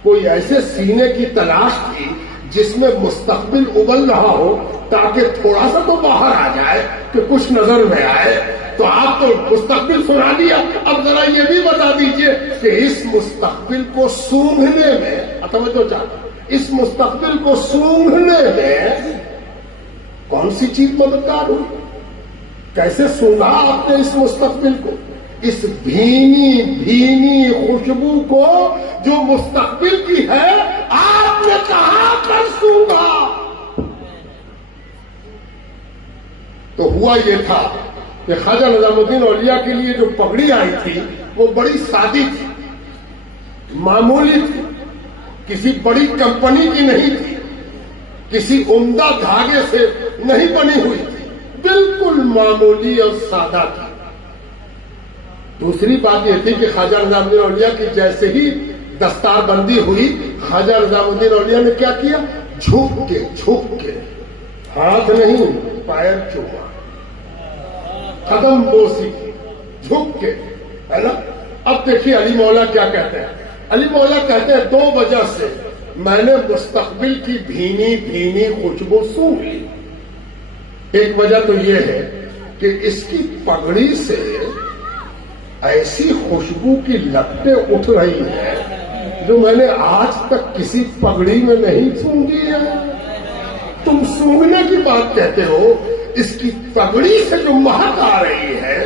کوئی ایسے سینے کی تلاش تھی جس میں مستقبل ابل رہا ہو تاکہ تھوڑا سا تو باہر آ جائے کہ کچھ نظر میں آئے، تو آپ تو مستقبل سنا دیا، اب ذرا یہ بھی بتا دیجئے کہ اس مستقبل کو سونگھنے میں، توجہ چاہتا ہوں، اس مستقبل کو سونگھنے میں کون سی چیز مددگار ہوئی؟ کیسے سونگھا آپ نے اس مستقبل کو، اس بھینی بھینی خوشبو کو جو مستقبل کی ہے، آپ نے کہاں پر سونگھا؟ تو ہوا یہ تھا کہ خواجہ نظام الدین اولیاء کے لیے جو پگڑی آئی تھی وہ بڑی سادی تھی، معمولی تھی، کسی بڑی کمپنی کی نہیں تھی، کسی عمدہ دھاگے سے نہیں بنی ہوئی تھی، بالکل معمولی اور سادہ تھی۔ دوسری بات یہ تھی کہ خواجہ نظام الدین اولیاء کی جیسے ہی دستار بندی ہوئی، خواجہ نظام الدین اولیاء نے کیا کیا؟ جھک کے ہاتھ نہیں پیر چوما، قدم بوسی کی، جھک کے، ہے نا؟ اب دیکھیے علی مولا کیا کہتے ہیں۔ علی مولا کہتے ہیں دو وجہ سے میں نے مستقبل کی بھینی بھینی خوشبو سونگھ لی۔ ایک وجہ تو یہ ہے کہ اس کی پگڑی سے ایسی خوشبو کی لپٹیں اٹھ رہی ہیں جو میں نے آج تک کسی پگڑی میں نہیں سونگھی ہے۔ تم سونگھنے کی بات کہتے ہو، اس کی پگڑی سے جو مہک آ رہی ہے،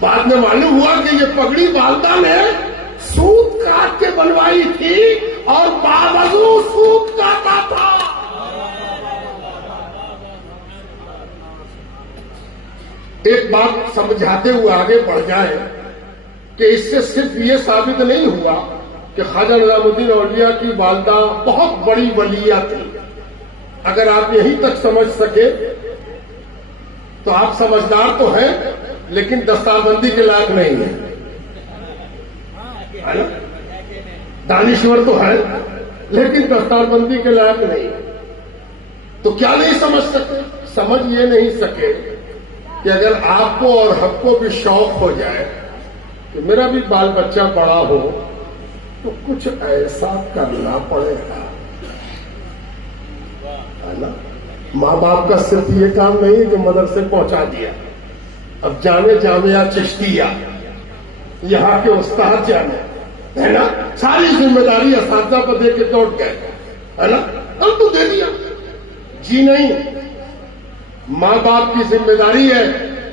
بعد میں معلوم ہوا کہ یہ پگڑی والدہ نے سوت کاٹ کے بنوائی تھی اور باوضو سوت کاٹا تھا۔ ایک بات سمجھاتے ہوئے آگے بڑھ جائے کہ اس سے صرف یہ ثابت نہیں ہوا کہ خواجہ نظام الدین اولیاء کی والدہ بہت بڑی ولیہ تھی۔ اگر آپ یہیں تک سمجھ سکے تو آپ سمجھدار تو ہیں لیکن دستار بندی کے لائق نہیں ہیں، دانشور تو ہے لیکن دستار بندی کے لائق نہیں۔ تو کیا نہیں سمجھ سکے؟ سمجھ یہ نہیں سکے کہ اگر آپ کو اور ہم کو بھی شوق ہو جائے کہ میرا بھی بال بچہ بڑا ہو تو کچھ ایسا کرنا پڑے گا، ہے نا؟ ماں باپ کا صرف یہ کام نہیں کہ مدرسے پہنچا دیا، اب جامع جامعہ چشتیہ یہاں کے استاد جانے، ہے نا؟ ساری ذمہ داری اساتذہ پر دے کے دوڑ گئے، ہے نا؟ اب تو دے دیا جی نہیں۔ ماں باپ کی ذمہ داری ہے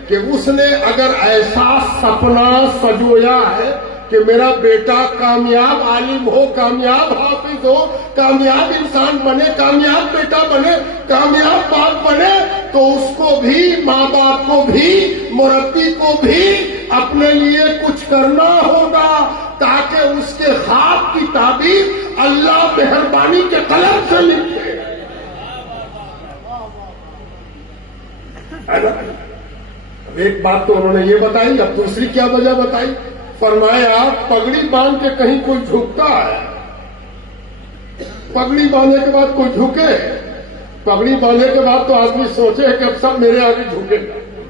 کہ اس نے اگر ایسا سپنا سجویا ہے کہ میرا بیٹا کامیاب عالم ہو، کامیاب حافظ ہو، کامیاب انسان بنے، کامیاب بیٹا بنے، کامیاب باپ بنے، تو اس کو بھی، ماں باپ کو بھی، مربی کو بھی اپنے لیے کچھ کرنا ہوگا تاکہ اس کے خواب کی تعبیر اللہ مہربانی کے قلم سے لکھے۔ ہے نا. ایک بات تو انہوں نے یہ بتائی, اب دوسری کیا وجہ بتائی. فرمایا پگڑی باندھ کے کہیں کوئی جھکتا ہے, پگڑی باندھنے کے بعد کوئی جھکے, پگڑی باندھنے کے بعد تو آدمی سوچے کہ اب سب میرے آگے جھکے,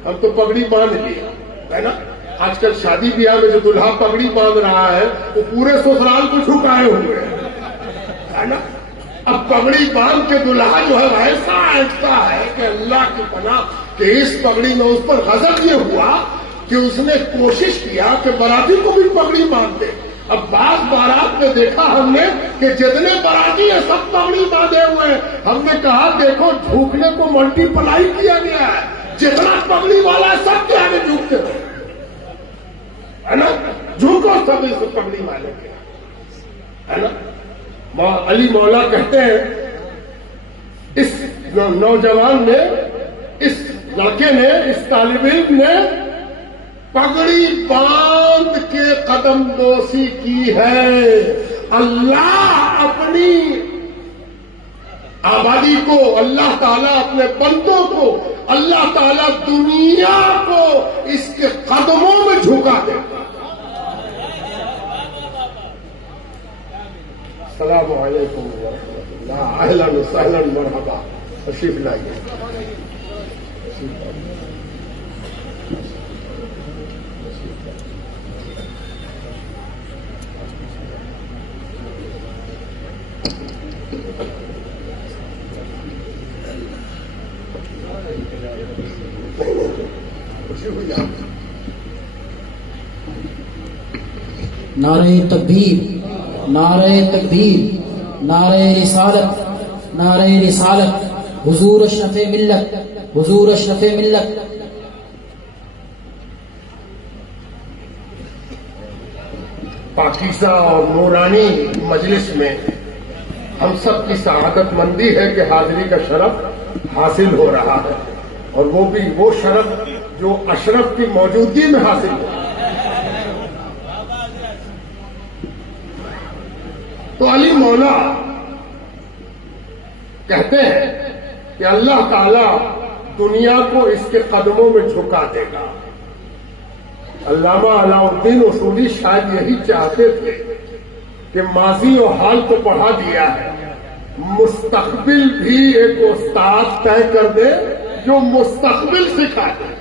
ہم تو پگڑی باندھ لیے, ہے نا. آج کل شادی بیاہ میں جو دلہا پگڑی باندھ رہا ہے وہ پورے سسرال کو جھکائے ہوئے ہے نا. اب پگڑی باندھ کے دلہا جو ہے ایسا ایسا ہے کہ اللہ کی پناہ کہ اس پگڑی میں اس پر غضب یہ ہوا کہ اس نے کوشش کیا کہ باراتی کو بھی پگڑی باندھ دے. اب بعض بارات میں دیکھا ہم نے کہ جتنے باراتی ہیں سب پگڑی باندھے ہوئے ہیں. ہم نے کہا دیکھو جھوکنے کو ملٹی پلائی کیا گیا ہے, جتنا پگڑی والا ہے سب کے آگے جھوکتے ہو, ہے نا. جھوکو سب اس پگڑی والے کے, ہے نا. علی مولا کہتے ہیں اس نوجوان نے, اس لڑکے نے, اس طالب علم نے پگڑی باندھ کے قدم بوسی کی ہے. اللہ اپنی آبادی کو, اللہ تعالیٰ اپنے بندوں کو, اللہ تعالیٰ دنیا کو اس کے قدموں میں جھکا دے. السلام علیکم ورحمۃ اللہ. اہلاً وسہلاً مرحبا. تشریف لائیے. نعرہ تکبیر, نعرہ تکبیر, نعرہ رسالت, نعرہ رسالت. حضور اشرف ملت, حضور اشرف ملت. پاکیزہ اور نورانی مجلس میں ہم سب کی سعادت مندی ہے کہ حاضری کا شرف حاصل ہو رہا ہے, اور وہ بھی وہ شرف جو اشرف کی موجودگی میں حاصل ہو. تو علی مولا کہتے ہیں کہ اللہ تعالی دنیا کو اس کے قدموں میں جھکا دے گا. علامہ علاء الدین اصولی شاید یہی چاہتے تھے کہ ماضی اور حال تو پڑھا دیا ہے, مستقبل بھی ایک استاد طے کر دے جو مستقبل سکھا دے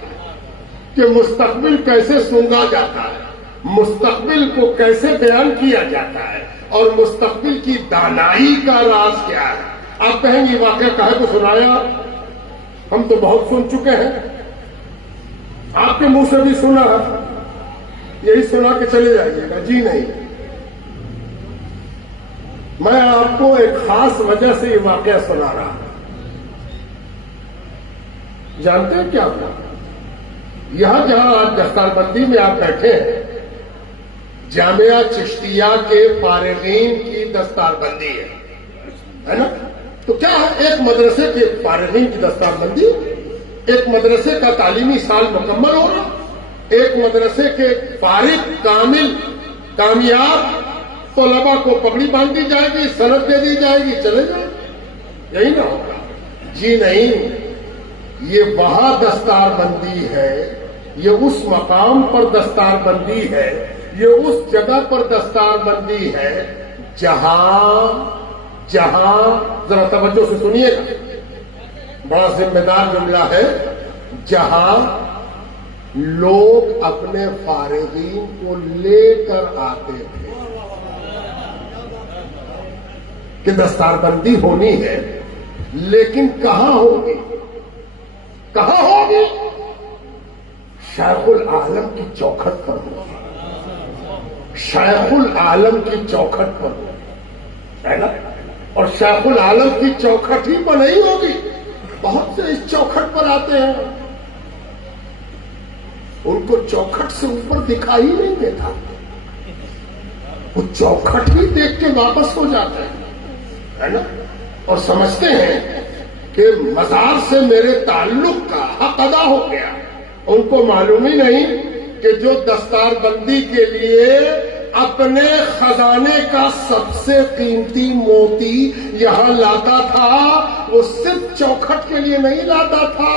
کہ مستقبل کیسے سونگا جاتا ہے, مستقبل کو کیسے بیان کیا جاتا ہے, اور مستقبل کی دانائی کا راز کیا ہے. آپ کہیں گے واقعہ کہے کو سنایا, ہم تو بہت سن چکے ہیں, آپ کے منہ سے بھی سنا ہے, یہی سنا کے چلے جائیے گا. جی نہیں, میں آپ کو ایک خاص وجہ سے یہ واقعہ سنا رہا ہوں. جانتے ہیں کیا ہوا؟ یہاں جہاں آج دستار بندی میں آپ بیٹھے ہیں, جامعہ چشتیہ کے فارغین کی دستار بندی ہے نا. تو کیا ہے, ایک مدرسے کے فارغین کی دستار بندی, ایک مدرسے کا تعلیمی سال مکمل ہو رہا, ایک مدرسے کے فارغ کامل کامیاب طلباء کو پگڑی باندھ دی جائے گی, سند دے دی جائے گی, چلے جائے, یہی نہ ہوگا. جی نہیں, یہ وہاں دستار بندی ہے, یہ اس مقام پر دستار بندی ہے, یہ اس جگہ پر دستار بندی ہے جہاں ذرا توجہ سے سنیے گا, بڑا ذمہ دار جملہ ہے, جہاں لوگ اپنے فارغین کو لے کر آتے تھے کہ دستار بندی ہونی ہے, لیکن کہاں ہوگی, کہاں ہوگی؟ شیخ العالم کی چوکھٹ پر ہوگی, شیخ العالم کی چوکھٹ پر ہوگی, ہے نا. اور شیخ العالم کی چوکھٹ ہی پر نہیں ہوگی, بہت سے اس چوکھٹ پر آتے ہیں, ان کو چوکھٹ سے اوپر دکھائی نہیں دیتا, وہ چوکھٹ ہی دیکھ کے واپس ہو جاتے ہیں, ہے نا, اور سمجھتے ہیں کہ مزار سے میرے تعلق کا حق ادا ہو گیا. ان کو معلوم ہی نہیں کہ جو دستار بندی کے لیے اپنے خزانے کا سب سے قیمتی موتی یہاں لاتا تھا, وہ صرف چوکھٹ کے لیے نہیں لاتا تھا,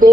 2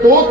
2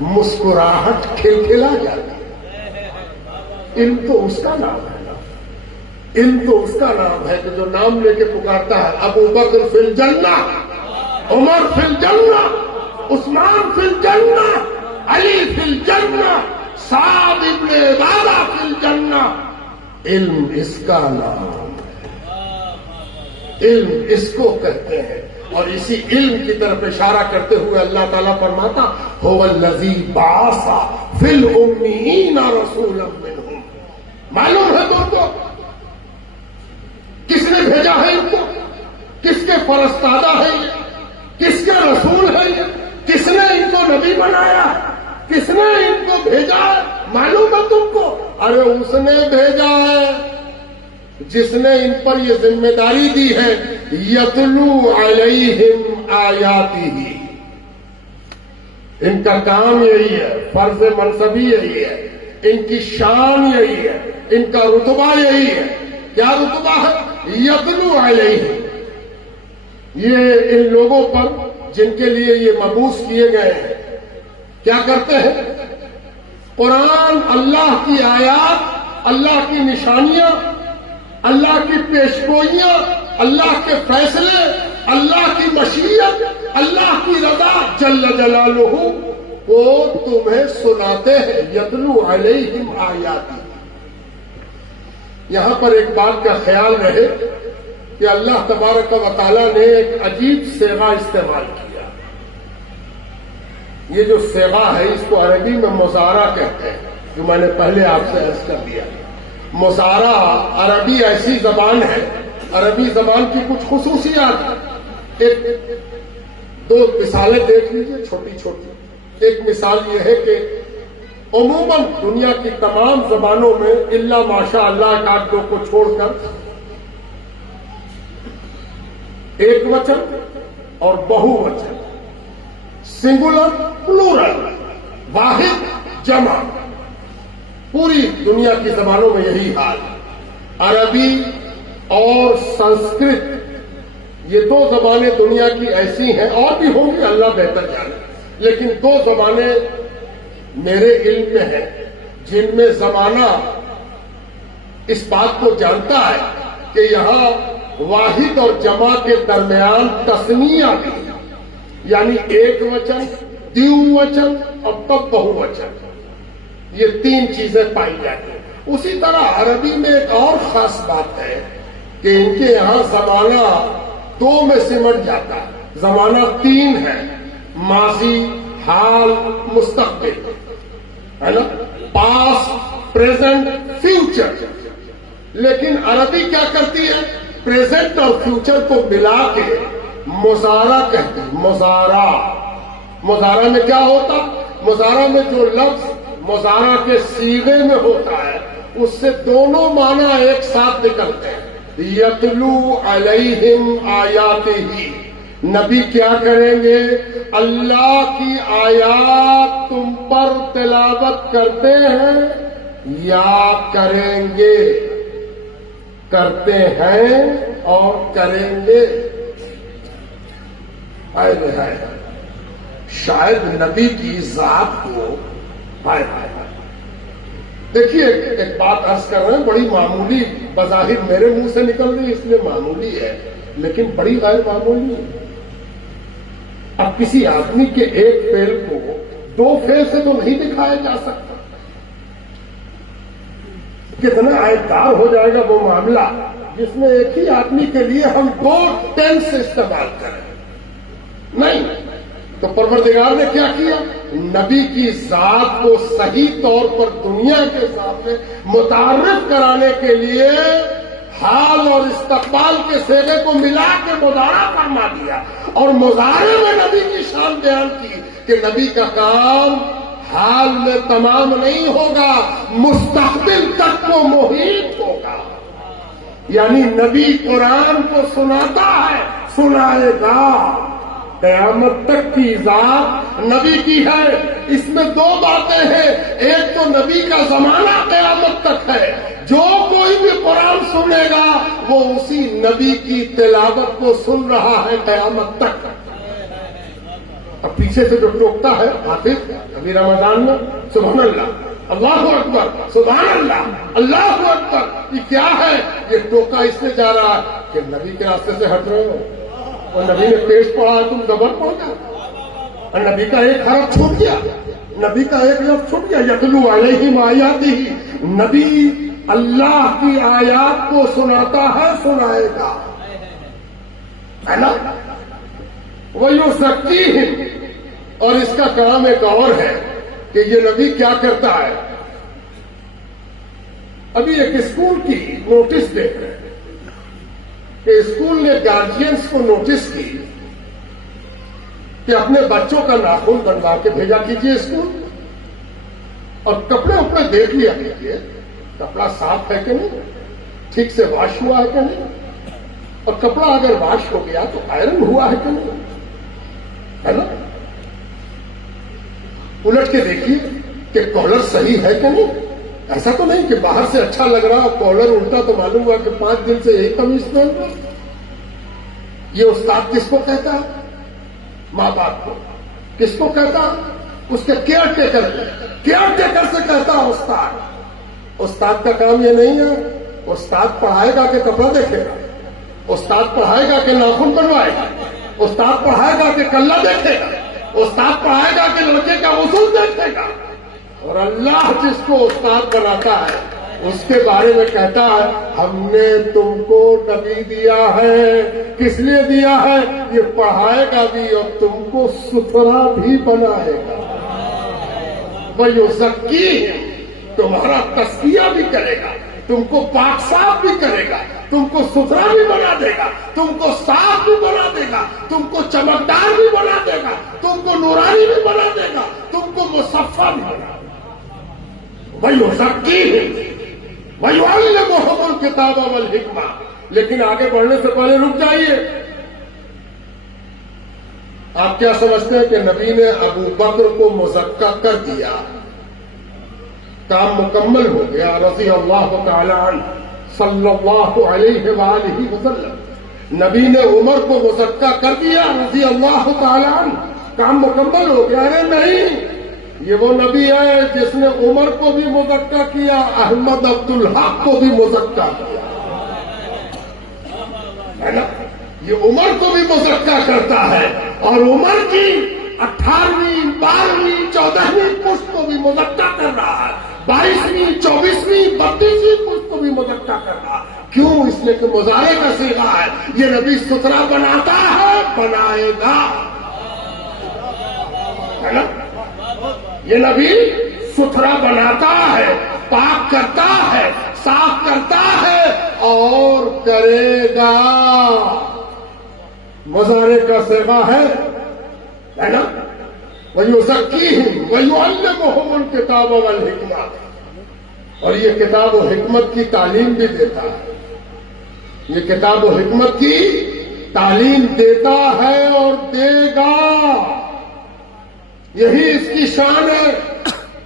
مسکراہٹ کھلکھلا جاتی ہے۔ علم تو اس کا نام ہے نا، علم تو اس کا نام ہے کہ جو نام لے کے پکارتا ہے ابو بکر فی الجنہ، عمر فی الجنہ، عثمان فی الجنہ، علی فی الجنہ، سعد ابن عبادہ فی الجنہ۔ علم اس کا نام ہے، علم اس کو کہتے ہیں۔ اور اسی علم کی طرف اشارہ کرتے ہوئے اللہ تعالیٰ فرماتا هو الذی بعث فی الامیین رسولا منہم۔ معلوم ہے تم کو کس نے بھیجا ہے ان کو، کس کے فرستادہ ہے یہ، کس کے رسول ہے یہ، کس نے ان کو نبی بنایا، کس نے ان کو بھیجا ہے؟ معلوم ہے تم کو؟ ارے اس نے بھیجا ہے جس نے ان پر یہ ذمہ داری دی ہے، یتلو علیہم آیاتہ، ان کا کام یہی ہے، فرض منصبی یہی ہے، ان کی شان یہی ہے، ان کا رتبہ یہی ہے۔ کیا رتبہ ہے؟ یتلو علیہم، یہ ان لوگوں پر جن کے لیے یہ مبعوث کیے گئے ہیں کیا کرتے ہیں؟ قرآن، اللہ کی آیات، اللہ کی نشانیاں، اللہ کی پیشگوئیاں، اللہ کے فیصلے، اللہ کی مشیت، اللہ کی رضا جل جلالہ کو تمہیں سناتے ہیں۔ یتلو علیہم آیاتی۔ یہاں پر ایک بات کا خیال رہے کہ اللہ تبارک و تعالیٰ نے ایک عجیب صیغہ استعمال کیا۔ یہ جو صیغہ ہے اس کو عربی میں مضارع کہتے ہیں، جو میں نے پہلے آپ سے عرض کر دیا۔ مضارع عربی ایسی زبان ہے، عربی زبان کی کچھ خصوصیات ہیں۔ ایک دو مثالیں دیکھ لیجئے چھوٹی چھوٹی۔ ایک مثال یہ ہے کہ عموماً دنیا کی تمام زبانوں میں الا ماشاء اللہ ایک آدھ دو کو چھوڑ کر ایک وچن اور بہو وچن، سنگولر پلورل، واحد جمع، پوری دنیا کی زبانوں میں یہی حال ہے۔ عربی اور سنسکرت یہ دو زبانیں دنیا کی ایسی ہیں، اور بھی ہوں گی اللہ بہتر جانے، لیکن دو زبانیں میرے علم میں ہیں جن میں زمانہ اس بات کو جانتا ہے کہ یہاں واحد اور جمع کے درمیان تثنیہ بھی، یعنی ایک وچن، دیو وچن اور تب بہو وچن، یہ تین چیزیں پائی جاتی ہیں۔ اسی طرح عربی میں ایک اور خاص بات ہے کہ ان کے یہاں زمانہ دو میں سمٹ جاتا ہے، زمانہ تین ہے، ماضی، حال، مستقبل، ہے نا، پاسٹ، پریزنٹ، فیوچر۔ لیکن عربی کیا کرتی ہے؟ پریزنٹ اور فیوچر کو ملا کے مضارع کہتی ہے۔ مضارع میں کیا ہوتا؟ مضارع میں جو لفظ مضارع کے صیغے میں ہوتا ہے اس سے دونوں معنی ایک ساتھ نکلتے ہیں۔ یتلو علیہم آیاتہ، نبی کیا کریں گے؟ اللہ کی آیات تم پر تلاوت کرتے ہیں یا کریں گے؟ کرتے ہیں اور کریں گے۔ شاید نبی کی ذات کو دیکھیے، ایک بات عرض کر رہے ہیں، بڑی معمولی بظاہر میرے منہ سے نکل رہی اس لیے معمولی ہے، لیکن بڑی غیر معمولی ہے۔ اب کسی آدمی کے ایک پیر کو دو پیر سے تو نہیں دکھایا جا سکتا، کتنا عائدار ہو جائے گا وہ معاملہ جس میں ایک ہی آدمی کے لیے ہم دو ٹینس استعمال کریں؟ نہیں۔ تو پروردگار نے کیا کیا؟ نبی کی ذات کو صحیح طور پر دنیا کے سامنے متعارف کرانے کے لیے حال اور استقبال کے صیغے کو ملا کے مضارع فرما دیا، اور مضارع میں نبی کی شان بیان کی کہ نبی کا کام حال میں تمام نہیں ہوگا، مستقبل تک کو محیط ہوگا۔ یعنی نبی قرآن کو سناتا ہے، سنائے گا۔ قیامت تک کی ذات نبی کی ہے۔ اس میں دو باتیں ہیں، ایک تو نبی کا زمانہ قیامت تک ہے، جو کوئی بھی قرآن سنے گا وہ اسی نبی کی تلاوت کو سن رہا ہے قیامت تک۔ اب پیچھے سے جو ٹوکتا ہے حافظ ابھی رمضان میں سبحان اللہ اللہ اکبر سبحان اللہ اللہ اکبر، یہ کیا ہے؟ یہ ٹوکا اس سے جا رہا ہے کہ نبی کے راستے سے ہٹ رہے ہو، اور نبی نے پیش پڑھا تم زبر پہنچا، اور نبی کا ایک حرف چھوٹ گیا، نبی کا ایک لفظ چھوٹ گیا، یتلو علیہم آیاتہ، نبی اللہ کی آیات کو سناتا ہے، سنائے گا، ہے نا؟ وَيُزَكِّيهِمْ، اور اس کا کلام ایک اور ہے کہ یہ نبی کیا کرتا ہے۔ ابھی ایک اسکول کی نوٹس دیکھ رہے ہیں کہ اسکول نے گارجینز کو نوٹس کی کہ اپنے بچوں کا ناخن بنوا کے بھیجا کیجیے اسکول، اور کپڑے اپنے دیکھ لیا کیجیے کپڑا صاف ہے کہ نہیں، ٹھیک سے واش ہوا ہے کہ نہیں، اور کپڑا اگر واش ہو گیا تو آئرن ہوا ہے کہ نہیں، ہے نا؟ الٹ کے دیکھیے کہ کالر صحیح ہے کہ نہیں، ایسا تو نہیں کہ باہر سے اچھا لگ رہا کالر الٹا تو معلوم ہوا کہ 5 دن سے یہی قمیض پہن رہا۔ یہ استاد کس کو کہتا ہے؟ ماں باپ کو۔ کس کو کہتا؟ اس کے کیئر ٹیکر سے کہتا ہے استاد۔ استاد کا کام یہ نہیں ہے، استاد پڑھائے گا کہ کپڑا دیکھے گا، استاد پڑھائے گا کہ ناخن بنوائے گا، استاد پڑھائے گا کہ کلہ دیکھے گا، استاد پڑھائے گا کہ لڑکے کا غسل دیکھے گا۔ اور اللہ جس کو استاد بناتا ہے اس کے بارے میں کہتا ہے ہم نے تم کو نبی دیا ہے، کس لیے دیا ہے؟ یہ پڑھائے گا بھی اور تم کو ستھرا بھی بنائے گا۔ وَيُزَكِّيهِمْ، تمہارا تزکیہ بھی کرے گا، تم کو پاک صاف بھی کرے گا، تم کو ستھرا بھی بنا دے گا، تم کو صاف بھی بنا دے گا، تم کو چمکدار بھی بنا دے گا، تم کو نورانی بھی بنا دے گا، تم کو مصفا بھی بنا دے گا۔ وَيُزَكِّيهِمْ وَيُعَلِّمُهُمُ الْكِتَابَ وَالْحِكْمَةَ۔ لیکن آگے بڑھنے سے پہلے رک جائیے۔ آپ کیا سمجھتے ہیں کہ نبی نے ابو بکر کو مزکہ کر دیا، کام مکمل ہو گیا رضی اللہ تعالی عنہ صلی اللہ علیہ وآلہ وسلم؟ نبی نے عمر کو مزکہ کر دیا رضی اللہ تعالی عنہ، کام مکمل ہو گیا؟ ارے نہیں، یہ وہ نبی ہے جس نے عمر کو بھی مزکہ کیا، احمد عبدالحق کو بھی مزکہ کیا، ہے نا؟ یہ عمر کو بھی مزکہ کرتا ہے، اور عمر کی 18ویں 12ویں 14ویں پشت کو بھی مزکہ کر رہا ہے، 22ویں 24ویں 32ویں پشت کو بھی مزکہ کر رہا ہے۔ کیوں؟ اس لیے کہ مظاہرے کا صیغہ ہے، یہ نبی ستھرا بناتا ہے، بنائے گا، ہے نا؟ یہ نبی ستھرا بناتا ہے، پاک کرتا ہے، صاف کرتا ہے اور کرے گا۔ مظاہرے کا صیغہ ہے نا؟ وَيُزَكِّيهِمْ وَيُعَلِّمُهُمُ الْكِتَابَ وَالْحِكْمَةَ، اور یہ کتاب و حکمت کی تعلیم بھی دیتا ہے، یہ کتاب و حکمت کی تعلیم دیتا ہے اور دے گا۔ یہی اس کی شان ہے،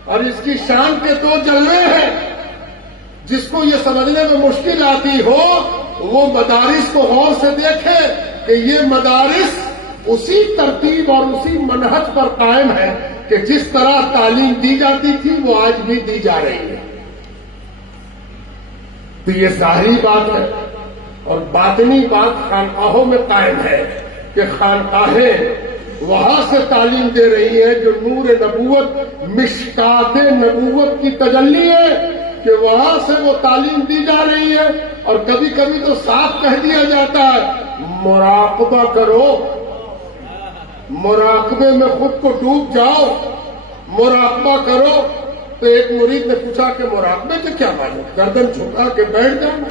اور اس کی شان کے 2 جلوے ہیں۔ جس کو یہ سمجھنے میں مشکل آتی ہو وہ مدارس کو غور سے دیکھے کہ یہ مدارس اسی ترتیب اور اسی منہج پر قائم ہے کہ جس طرح تعلیم دی جاتی تھی وہ آج بھی دی جا رہی ہے۔ تو یہ ظاہری بات ہے، اور باطنی بات خانقاہوں میں قائم ہے کہ خانقاہیں وہاں سے تعلیم دے رہی ہے جو نور نبوت مشکات نبوت کی تجلی ہے، کہ وہاں سے وہ تعلیم دی جا رہی ہے۔ اور کبھی کبھی تو صاف کہہ دیا جاتا ہے مراقبہ کرو، مراقبے میں خود کو ڈوب جاؤ، مراقبہ کرو۔ تو ایک مرید نے پوچھا کہ مراقبے سے کیا معنی؟ گردن جھکا کے بیٹھ جانا،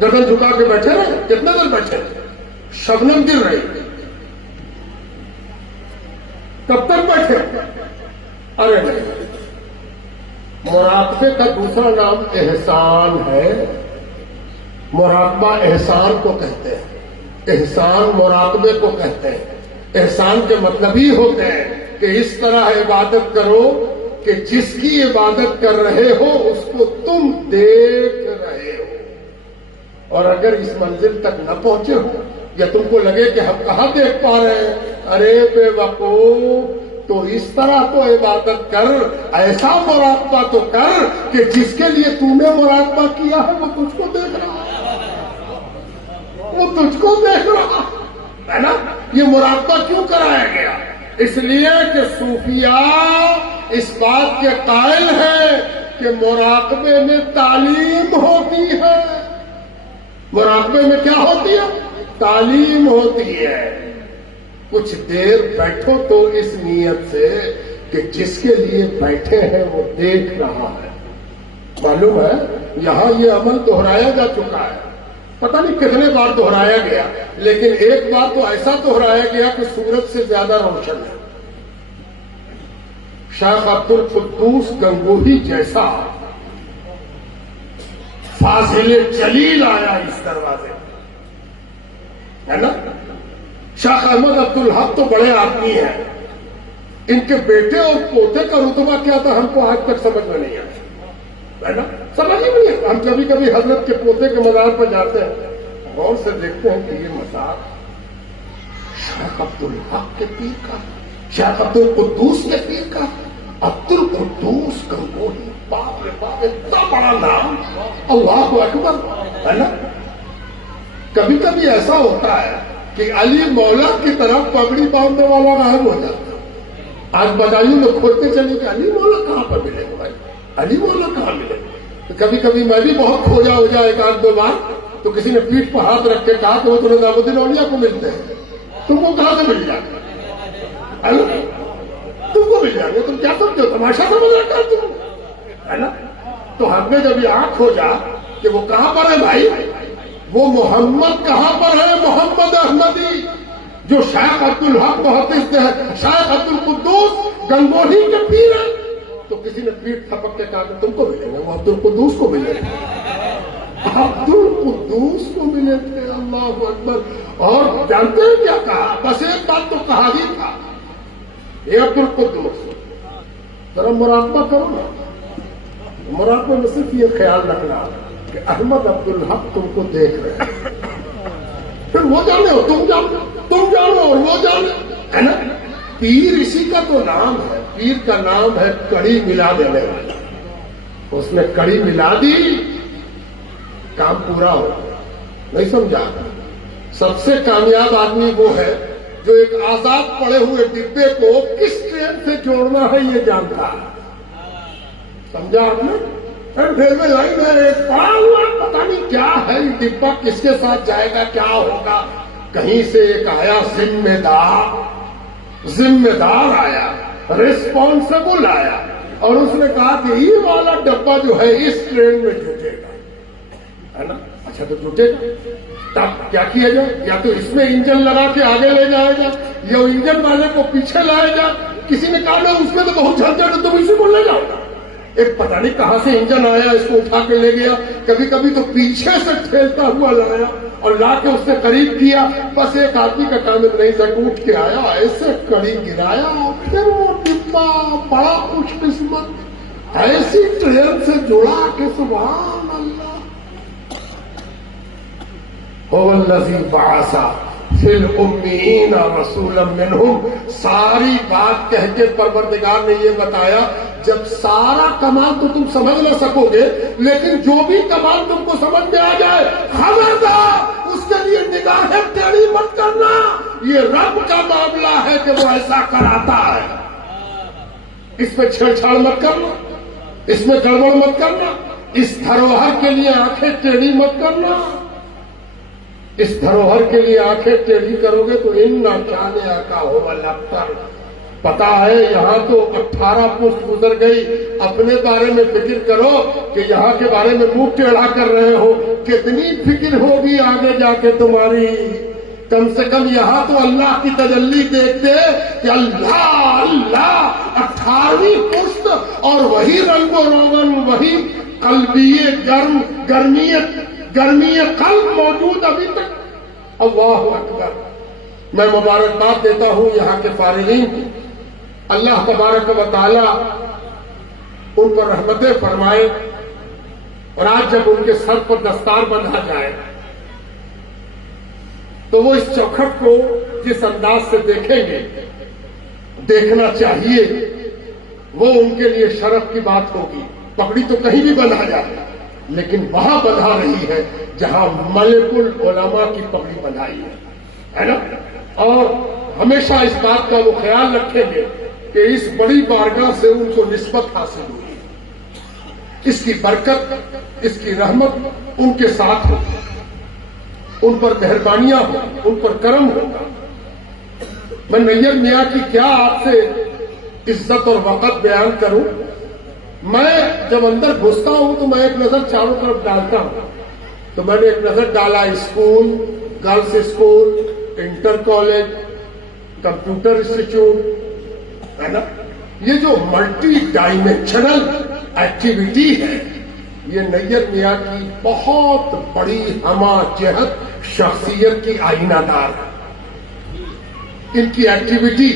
گردن جھکا کے بیٹھے رہے، کتنے دیر بیٹھے رہے؟ شبنم گر رہی، کب تک بیٹھے؟ ارے نہیں، مراقبے کا دوسرا نام احسان ہے۔ مراقبہ احسان کو کہتے ہیں، احسان مراقبے کو کہتے ہیں۔ احسان کے مطلب ہی ہوتے ہیں کہ اس طرح عبادت کرو کہ جس کی عبادت کر رہے ہو اس کو تم دیکھ رہے ہو، اور اگر اس منزل تک نہ پہنچے ہو یا تم کو لگے کہ ہم کہاں دیکھ پا رہے ہیں؟ ارے بے وقوف، تو اس طرح تو عبادت کر، ایسا مراقبہ تو کر کہ جس کے لیے تو نے مراقبہ کیا ہے وہ تجھ کو دیکھ رہا ہے، وہ تجھ کو دیکھ رہا ہے نا۔ یہ مراقبہ کیوں کرایا گیا؟ اس لیے کہ صوفیاء اس بات کے قائل ہیں کہ مراقبے میں تعلیم ہوتی ہے۔ مراقبے میں کیا ہوتی ہے؟ تعلیم ہوتی ہے۔ کچھ دیر بیٹھو تو اس نیت سے کہ جس کے لیے بیٹھے ہیں وہ دیکھ رہا ہے۔ معلوم ہے یہاں یہ عمل دہرایا جا چکا ہے، پتہ نہیں کتنے بار دہرایا گیا، لیکن ایک بار تو ایسا دہرایا گیا کہ سورج سے زیادہ روشن ہے۔ شیخ عبد القدوس گنگوہی جیسا فاضل جلیل آیا اس دروازے ہے نا۔ شیخ احمد عبد الحق تو بڑے آدمی ہیں، ان کے بیٹے اور پوتے کا رتبہ کیا تھا ہم کو آج تک سمجھ میں نہیں آتا ہے نا، سمجھ ہی نہیں آتا۔ ہم کبھی کبھی حضرت کے پوتے کے مزار پر جاتے ہیں، غور سے دیکھتے ہیں کہ یہ مزار شیخ عبد الحق کے پیر کا، شیخ عبد القدوس کے پیر کا، عبد القدوس گنگوہی، باپ رے باپ، اتنا بڑا نام، اللہ اکبر ہے نا۔ کبھی کبھی ایسا ہوتا ہے کہ علی مولا کی طرف پگڑی باندھنے والا غائب ہو جاتا ہے۔ آج بدایوں میں کھولتے چلے کہ علی مولا کہاں پر ملے گا بھائی، علی مولا کہاں ملے گا۔ کبھی کبھی میں بھی بہت کھوجا ہو جائے ایک آدھ دو بار، تو کسی نے پیٹھ پر ہاتھ رکھ کے کہا کہ وہ تو نظام الدین اولیاء کو ملتے ہیں، تم کو کہاں سے مل جائے گا؟ تم کو مل جائے گا، تم کیا سمجھو، تماشا سمجھ رکھا تم ہے نا۔ تو ہم نے جب یہ آنکھ کھوجا کہ وہ کہاں پر ہے بھائی، وہ محمد کہاں پر ہے، محمد احمدی جو شیخ عبد الحق محدث ہے، شیخ عبد القدوس گنگوہی کے پیر ہیں، تو کسی نے پیٹھ تھپک کے کہا کہ تم کو ملے گا، وہ عبد القدوس کو ملے گا، عبد القدوس کو ملے تھے۔ اللہ اکبر۔ اور جانتے ہیں کیا کہا؟ بس ایک بات تو کہا ہی تھا، اے عبد القدوس ذرا مراقبہ کرو نا۔ مراقبہ میں صرف یہ خیال رکھنا کہ احمد عبد الحق تم کو دیکھ رہے ہیں، پھر وہ جانے ہو تم جانو اور وہ جانے ہے نا۔ پیر اسی کا تو نام ہے، پیر کا نام ہے کڑی ملا دینے والا۔ اس نے کڑی ملا دی، کام پورا ہو۔ نہیں سمجھا؟ سب سے کامیاب آدمی وہ ہے جو ایک آزاد پڑے ہوئے ڈبے کو کس ٹرین سے جوڑنا ہے یہ جانتا ہے۔ سمجھا آپ نے؟ ریلوے لائن ہے، ایک پڑا ہوا پتہ نہیں کیا ہے، ڈبہ کس کے ساتھ جائے گا، کیا ہوگا۔ کہیں سے ایک آیا ذمہ دار آیا، ریسپانسبل آیا، اور اس نے کہا کہ یہ والا ڈبہ جو ہے اس ٹرین میں جٹے گا، ہے نا۔ اچھا تو جٹے گا، تب کیا کیا جائے؟ یا تو اس میں انجن لگا کے آگے لے جائے گا، یا انجن والے کو پیچھے لائے گا۔ کسی نے کہا نا اس میں تو بہت جھنجھٹ ہے، تم اسی کو لے جاؤ گا۔ ایک پتہ نہیں کہاں سے انجن آیا، اس کو اٹھا کے لے گیا، کبھی کبھی تو پیچھے سے ٹھیلتا ہوا لایا اور لا کے اس سے قریب کیا۔ بس ایک آدمی کا کام نہیں تھا، اٹھ کے آیا، ایسے کڑی گرایا، پھر وہ ڈبہ بڑا خوش قسمت ایسی ٹرین سے جڑا کہ سبحان اللہ۔ هو الذی بعث فی الامیین رسولا منہم۔ ساری بات کہہ کے پروردگار نے یہ بتایا جب سارا کمال تو تم سمجھ نہ سکو گے، لیکن جو بھی کمال تم کو سمجھ میں آ جائے خبردار اس کے لیے نگاہیں ٹیڑھی مت کرنا۔ یہ رب کا معاملہ ہے کہ وہ ایسا کراتا ہے، اس پہ چھیڑ چھاڑ مت کرنا، اس میں گڑبڑ مت کرنا، اس دھروہر کے لیے آنکھیں ٹیڑھی مت کرنا۔ اس دھروہر کے لیے آنکھیں ٹیڑھی کرو گے تو اِنَّ شَانِئَکَ هُوَ الْأَبْتَرُ۔ پتا ہے یہاں تو 18 پشت گزر گئی، اپنے بارے میں فکر کرو کہ یہاں کے بارے میں منہ ٹیڑھا کر رہے ہو، کتنی فکر ہوگی آگے جا کے تمہاری۔ کم سے کم یہاں تو اللہ کی تجلی دیکھتے کہ اللہ اللہ 18ویں پشت اور وہی رنگ و روغن، وہی قلبی گرمی قلب موجود ابھی تک۔ اللہ اکبر۔ میں مبارکباد دیتا ہوں یہاں کے فارغین کی، اللہ تبارک و تعالی ان پر رحمتیں فرمائے، اور آج جب ان کے سر پر دستار بندھا جائے تو وہ اس چوکھٹ کو جس انداز سے دیکھیں گے، دیکھنا چاہیے، وہ ان کے لیے شرف کی بات ہوگی۔ پگڑی تو کہیں بھی بندھا جاتا، لیکن وہاں بندھا رہی ہے جہاں ملک العلماء کی پگڑی بندھائی ہے نا؟ اور ہمیشہ اس بات کا وہ خیال رکھیں گے کہ اس بڑی بارگاہ سے ان کو نسبت حاصل ہوئی، اس کی برکت، اس کی رحمت ان کے ساتھ ہوگی، ان پر مہربانیاں ہوں، ان پر کرم ہوگا۔ میں نیر میاں کی کیا آپ سے عزت اور وقت بیان کروں؟ میں جب اندر گھستا ہوں تو میں ایک نظر چاروں طرف ڈالتا ہوں، تو میں نے ایک نظر ڈالا school, girls school, inter college, computer institute, ہے نا؟ یہ جو ملٹی ڈائمینشنل ایکٹیویٹی ہے، یہ نیر میاں کی بہت بڑی ہمہ جہت شخصیت کی آئینہ دار ہے۔ ان کی ایکٹیویٹی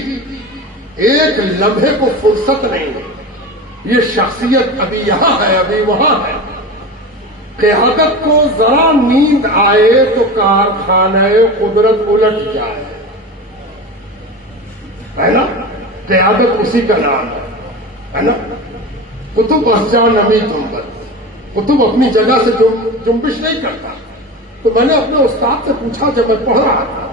ایک لمحے کو فرصت نہیں ہے، یہ شخصیت ابھی یہاں ہے، ابھی وہاں ہے۔ قیادت کو ذرا نیند آئے تو کارخانہ قدرت الٹ جائے، ہے نا؟ قیادت اسی کا نام ہے نا؟ قطب ازجا نمی جنبت، قطب اپنی جگہ سے جنبش نہیں کرتا۔ تو میں نے اپنے استاد سے پوچھا جب میں پڑھ رہا تھا،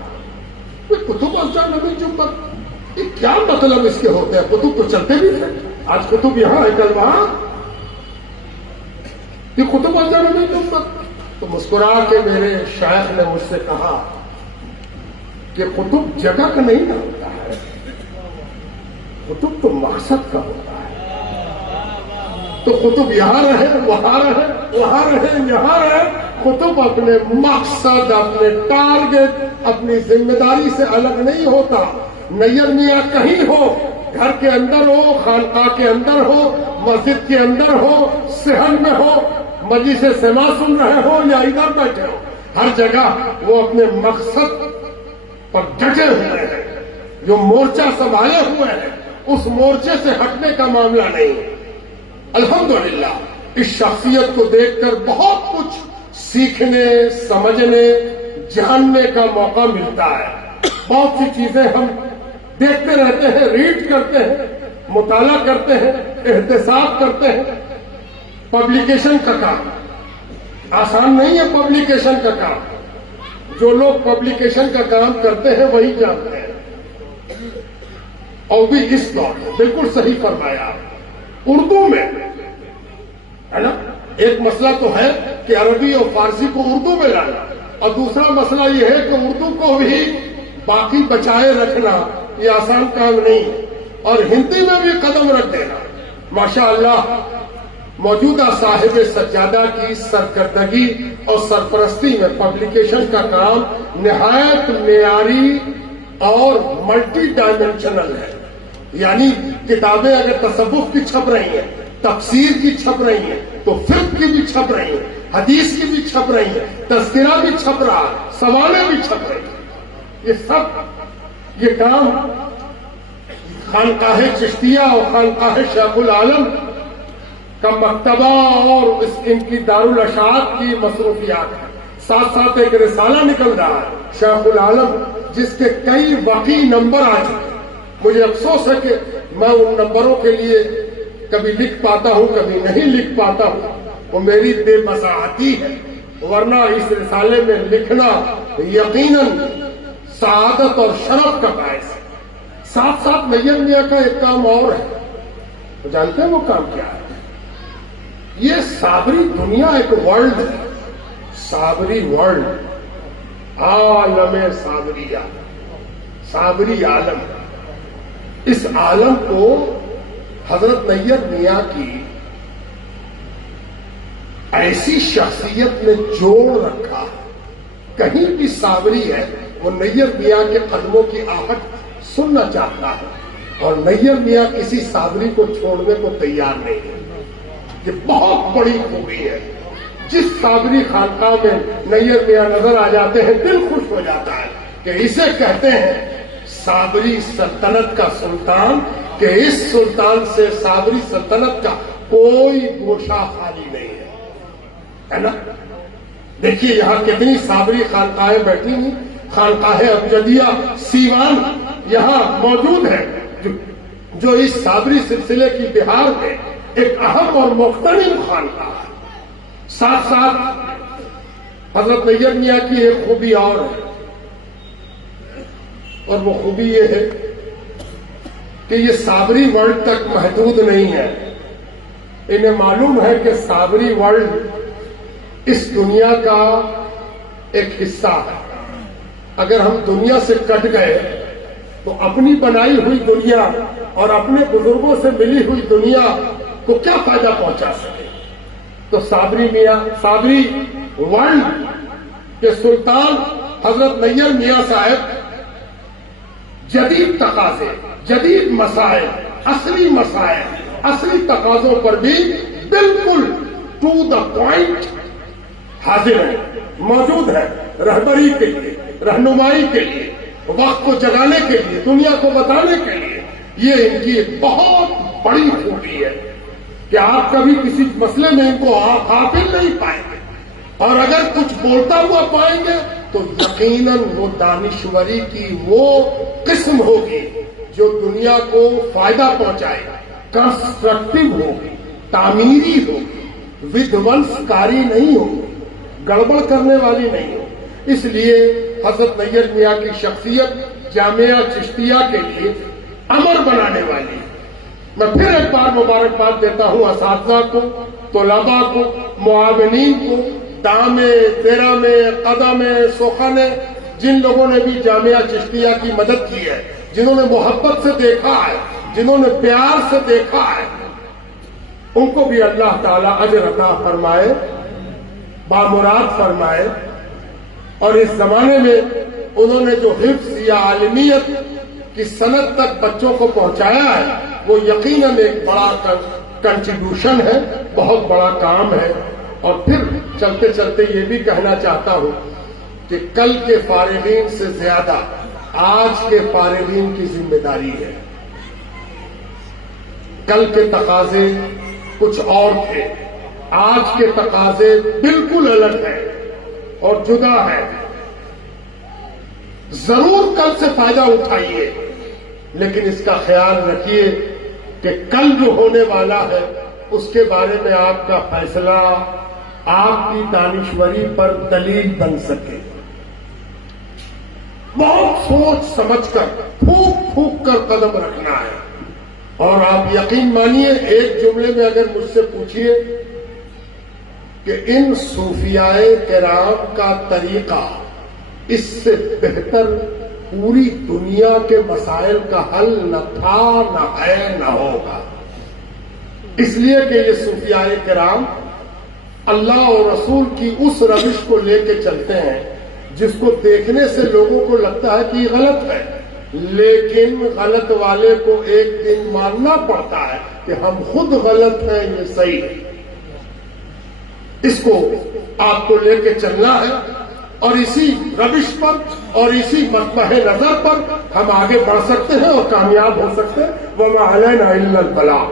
قطب ازجا نمی جنبت، یہ کیا مطلب اس کے ہوتے ہیں؟ قطب تو چلتے بھی تھے، آج قطب یہاں ہے کل وہاں، یہ قطب ازجا نمی جنبت۔ تو مسکرا کے میرے شیخ نے مجھ سے کہا کہ قطب جگہ کا نہیں نہ ہوتا ہے، قطب تو مقصد کا ہوتا ہے۔ تو قطب یہاں رہے، وہاں رہے، وہاں رہے، یہاں رہے، قطب اپنے مقصد، اپنے ٹارگٹ، اپنی ذمہ داری سے الگ نہیں ہوتا۔ نیر میاں کہیں ہو، گھر کے اندر ہو، خانقاہ کے اندر ہو، مسجد کے اندر ہو، صحن میں ہو، مجلس سما سن رہے ہو یا ادھر بیٹھے ہو، ہر جگہ وہ اپنے مقصد پر ڈٹے ہوئے ہیں۔ جو مورچہ سنبھالے ہوئے ہیں، اس مورچے سے ہٹنے کا معاملہ نہیں۔ الحمدللہ اس شخصیت کو دیکھ کر بہت کچھ سیکھنے، سمجھنے، جاننے کا موقع ملتا ہے۔ بہت سی چیزیں ہم دیکھتے رہتے ہیں، ریڈ کرتے ہیں، مطالعہ کرتے ہیں، احتساب کرتے ہیں۔ پبلیکیشن کا کام آسان نہیں ہے، پبلیکیشن کا کام جو لوگ پبلیکیشن کا کام کرتے ہیں وہی جانتے ہیں۔ اور بھی اس دور میں بالکل صحیح فرمایا اردو میں، ہے نا؟ ایک مسئلہ تو ہے کہ عربی اور فارسی کو اردو میں لانا، اور دوسرا مسئلہ یہ ہے کہ اردو کو بھی باقی بچائے رکھنا، یہ آسان کام نہیں، اور ہندی میں بھی قدم رکھ دینا۔ ماشاءاللہ موجودہ صاحب سجادہ کی سرکردگی اور سرپرستی میں پبلیکیشن کا کام نہایت معیاری اور ملٹی ڈائمینشنل ہے۔ یعنی کتابیں اگر تصوف کی چھپ رہی ہیں، تفسیر کی چھپ رہی ہیں، تو فقہ کی بھی چھپ رہی ہیں، حدیث کی بھی چھپ رہی ہیں، تذکرہ بھی چھپ رہا ہے، سوالیں بھی چھپ رہی ہیں۔ یہ سب یہ کام خانقاہ چشتیہ اور خانقاہ شیخ العالم کا مکتبہ اور ان کی دارالاشاعت کی مصروفیات ہے۔ ساتھ ساتھ ایک رسالہ نکل رہا ہے شیخ العالم، جس کے کئی واقعی نمبر آ چکے۔ مجھے افسوس ہے کہ میں ان نمبروں کے لیے کبھی لکھ پاتا ہوں، کبھی نہیں لکھ پاتا ہوں، وہ میری بے بصاحتی ہے، ورنہ اس رسالے میں لکھنا یقیناً سعادت اور شرف کا باعث ہے۔ ساتھ ساتھ نیر میاں کا ایک کام اور ہے، تو جانتے ہیں وہ کام کیا ہے؟ یہ صابری دنیا ایک ورلڈ ہے، صابری ورلڈ، عالم صابریہ، صابری عالم۔ اس عالم کو حضرت نیر میاں کی ایسی شخصیت نے جوڑ رکھا، کہیں بھی صابری ہے وہ نیر میاں کے قدموں کی آہٹ سننا چاہتا ہے، اور نیر میاں کسی صابری کو چھوڑنے کو تیار نہیں ہے۔ یہ بہت بڑی خوبی ہے۔ جس صابری خانقاہ میں نیر میاں نظر آ جاتے ہیں دل خوش ہو جاتا ہے کہ اسے کہتے ہیں صابری سلطنت کا سلطان، کہ اس سلطان سے صابری سلطنت کا کوئی گوشہ خالی نہیں ہے نا؟ دیکھیے یہاں کتنی صابری خانقاہیں بیٹھی ہیں، خانقاہ ابجدیہ سیوان یہاں موجود ہے، جو اس صابری سلسلے کی بہار میں ایک اہم اور مختلف خانقاہ ہے۔ ساتھ ساتھ حضرت نیر میاں کی ایک خوبی اور ہے، اور وہ خوبی یہ ہے کہ یہ صابری ورلڈ تک محدود نہیں ہے۔ انہیں معلوم ہے کہ صابری ورلڈ اس دنیا کا ایک حصہ ہے۔ اگر ہم دنیا سے کٹ گئے تو اپنی بنائی ہوئی دنیا اور اپنے بزرگوں سے ملی ہوئی دنیا کو کیا فائدہ پہنچا سکے؟ تو صابری ورلڈ کے سلطان حضرت نیر میاں صاحب جدید تقاضے، جدید مسائل، اصلی تقاضوں پر بھی بالکل ٹو دا پوائنٹ حاضر ہے، موجود ہے، رہبری کے لیے، رہنمائی کے لیے، وقت کو جگانے کے لیے، دنیا کو بتانے کے لیے۔ یہ ان کی ایک بہت بڑی خوبی ہے کہ آپ کبھی کسی مسئلے میں ان کو غافل نہیں پائیں گے، اور اگر کچھ بولتا ہوا پائیں گے تو یقیناً وہ دانشوری کی وہ قسم ہوگی جو دنیا کو فائدہ پہنچائے، کنسٹرکٹیو ہوگی، تعمیری ہوگی، ودھونسکاری نہیں ہوگی، گڑبڑ کرنے والی نہیں ہوگی۔ اس لیے حضرت نیر میاں کی شخصیت جامعہ چشتیہ کے لیے امر بنانے والی ہے۔ میں پھر ایک بار مبارکباد دیتا ہوں اساتذہ کو، طلباء کو، معاونین کو، دامے، دیرامے، قدمے، سوخانے، جن لوگوں نے بھی جامعہ چشتیہ کی مدد کی ہے، جنہوں نے محبت سے دیکھا ہے، جنہوں نے پیار سے دیکھا ہے، ان کو بھی اللہ تعالیٰ اجر عطا فرمائے، بامراد فرمائے۔ اور اس زمانے میں انہوں نے جو حفظ یا عالمیت کی سند تک بچوں کو پہنچایا ہے، وہ یقیناً ایک بڑا کنٹریبیوشن ہے، بہت بڑا کام ہے۔ اور پھر چلتے چلتے یہ بھی کہنا چاہتا ہوں کہ کل کے فارغین سے زیادہ آج کے فارغین کی ذمہ داری ہے۔ کل کے تقاضے کچھ اور تھے، آج کے تقاضے بالکل الگ ہیں اور جدا ہے۔ ضرور کل سے فائدہ اٹھائیے، لیکن اس کا خیال رکھیے کہ کل جو ہونے والا ہے اس کے بارے میں آپ کا فیصلہ آپ کی دانشوری پر دلیل بن سکے۔ بہت سوچ سمجھ کر، پھونک پھونک کر قدم رکھنا ہے۔ اور آپ یقین مانیے، ایک جملے میں اگر مجھ سے پوچھیے کہ ان صوفیاء کرام کا طریقہ اس سے بہتر پوری دنیا کے مسائل کا حل نہ تھا، نہ ہے، نہ ہوگا۔ اس لیے کہ یہ صوفیاء کرام اللہ اور رسول کی اس روش کو لے کے چلتے ہیں جس کو دیکھنے سے لوگوں کو لگتا ہے کہ یہ غلط ہے، لیکن غلط والے کو ایک دن ماننا پڑتا ہے کہ ہم خود غلط ہیں، یہ صحیح ہے۔ اس کو آپ کو لے کے چلنا ہے، اور اسی روش پر اور اسی مطمح نظر پر ہم آگے بڑھ سکتے ہیں اور کامیاب ہو سکتے ہیں۔ وَمَا عَلَيْنَا إِلَّا الْبَلَاغُ۔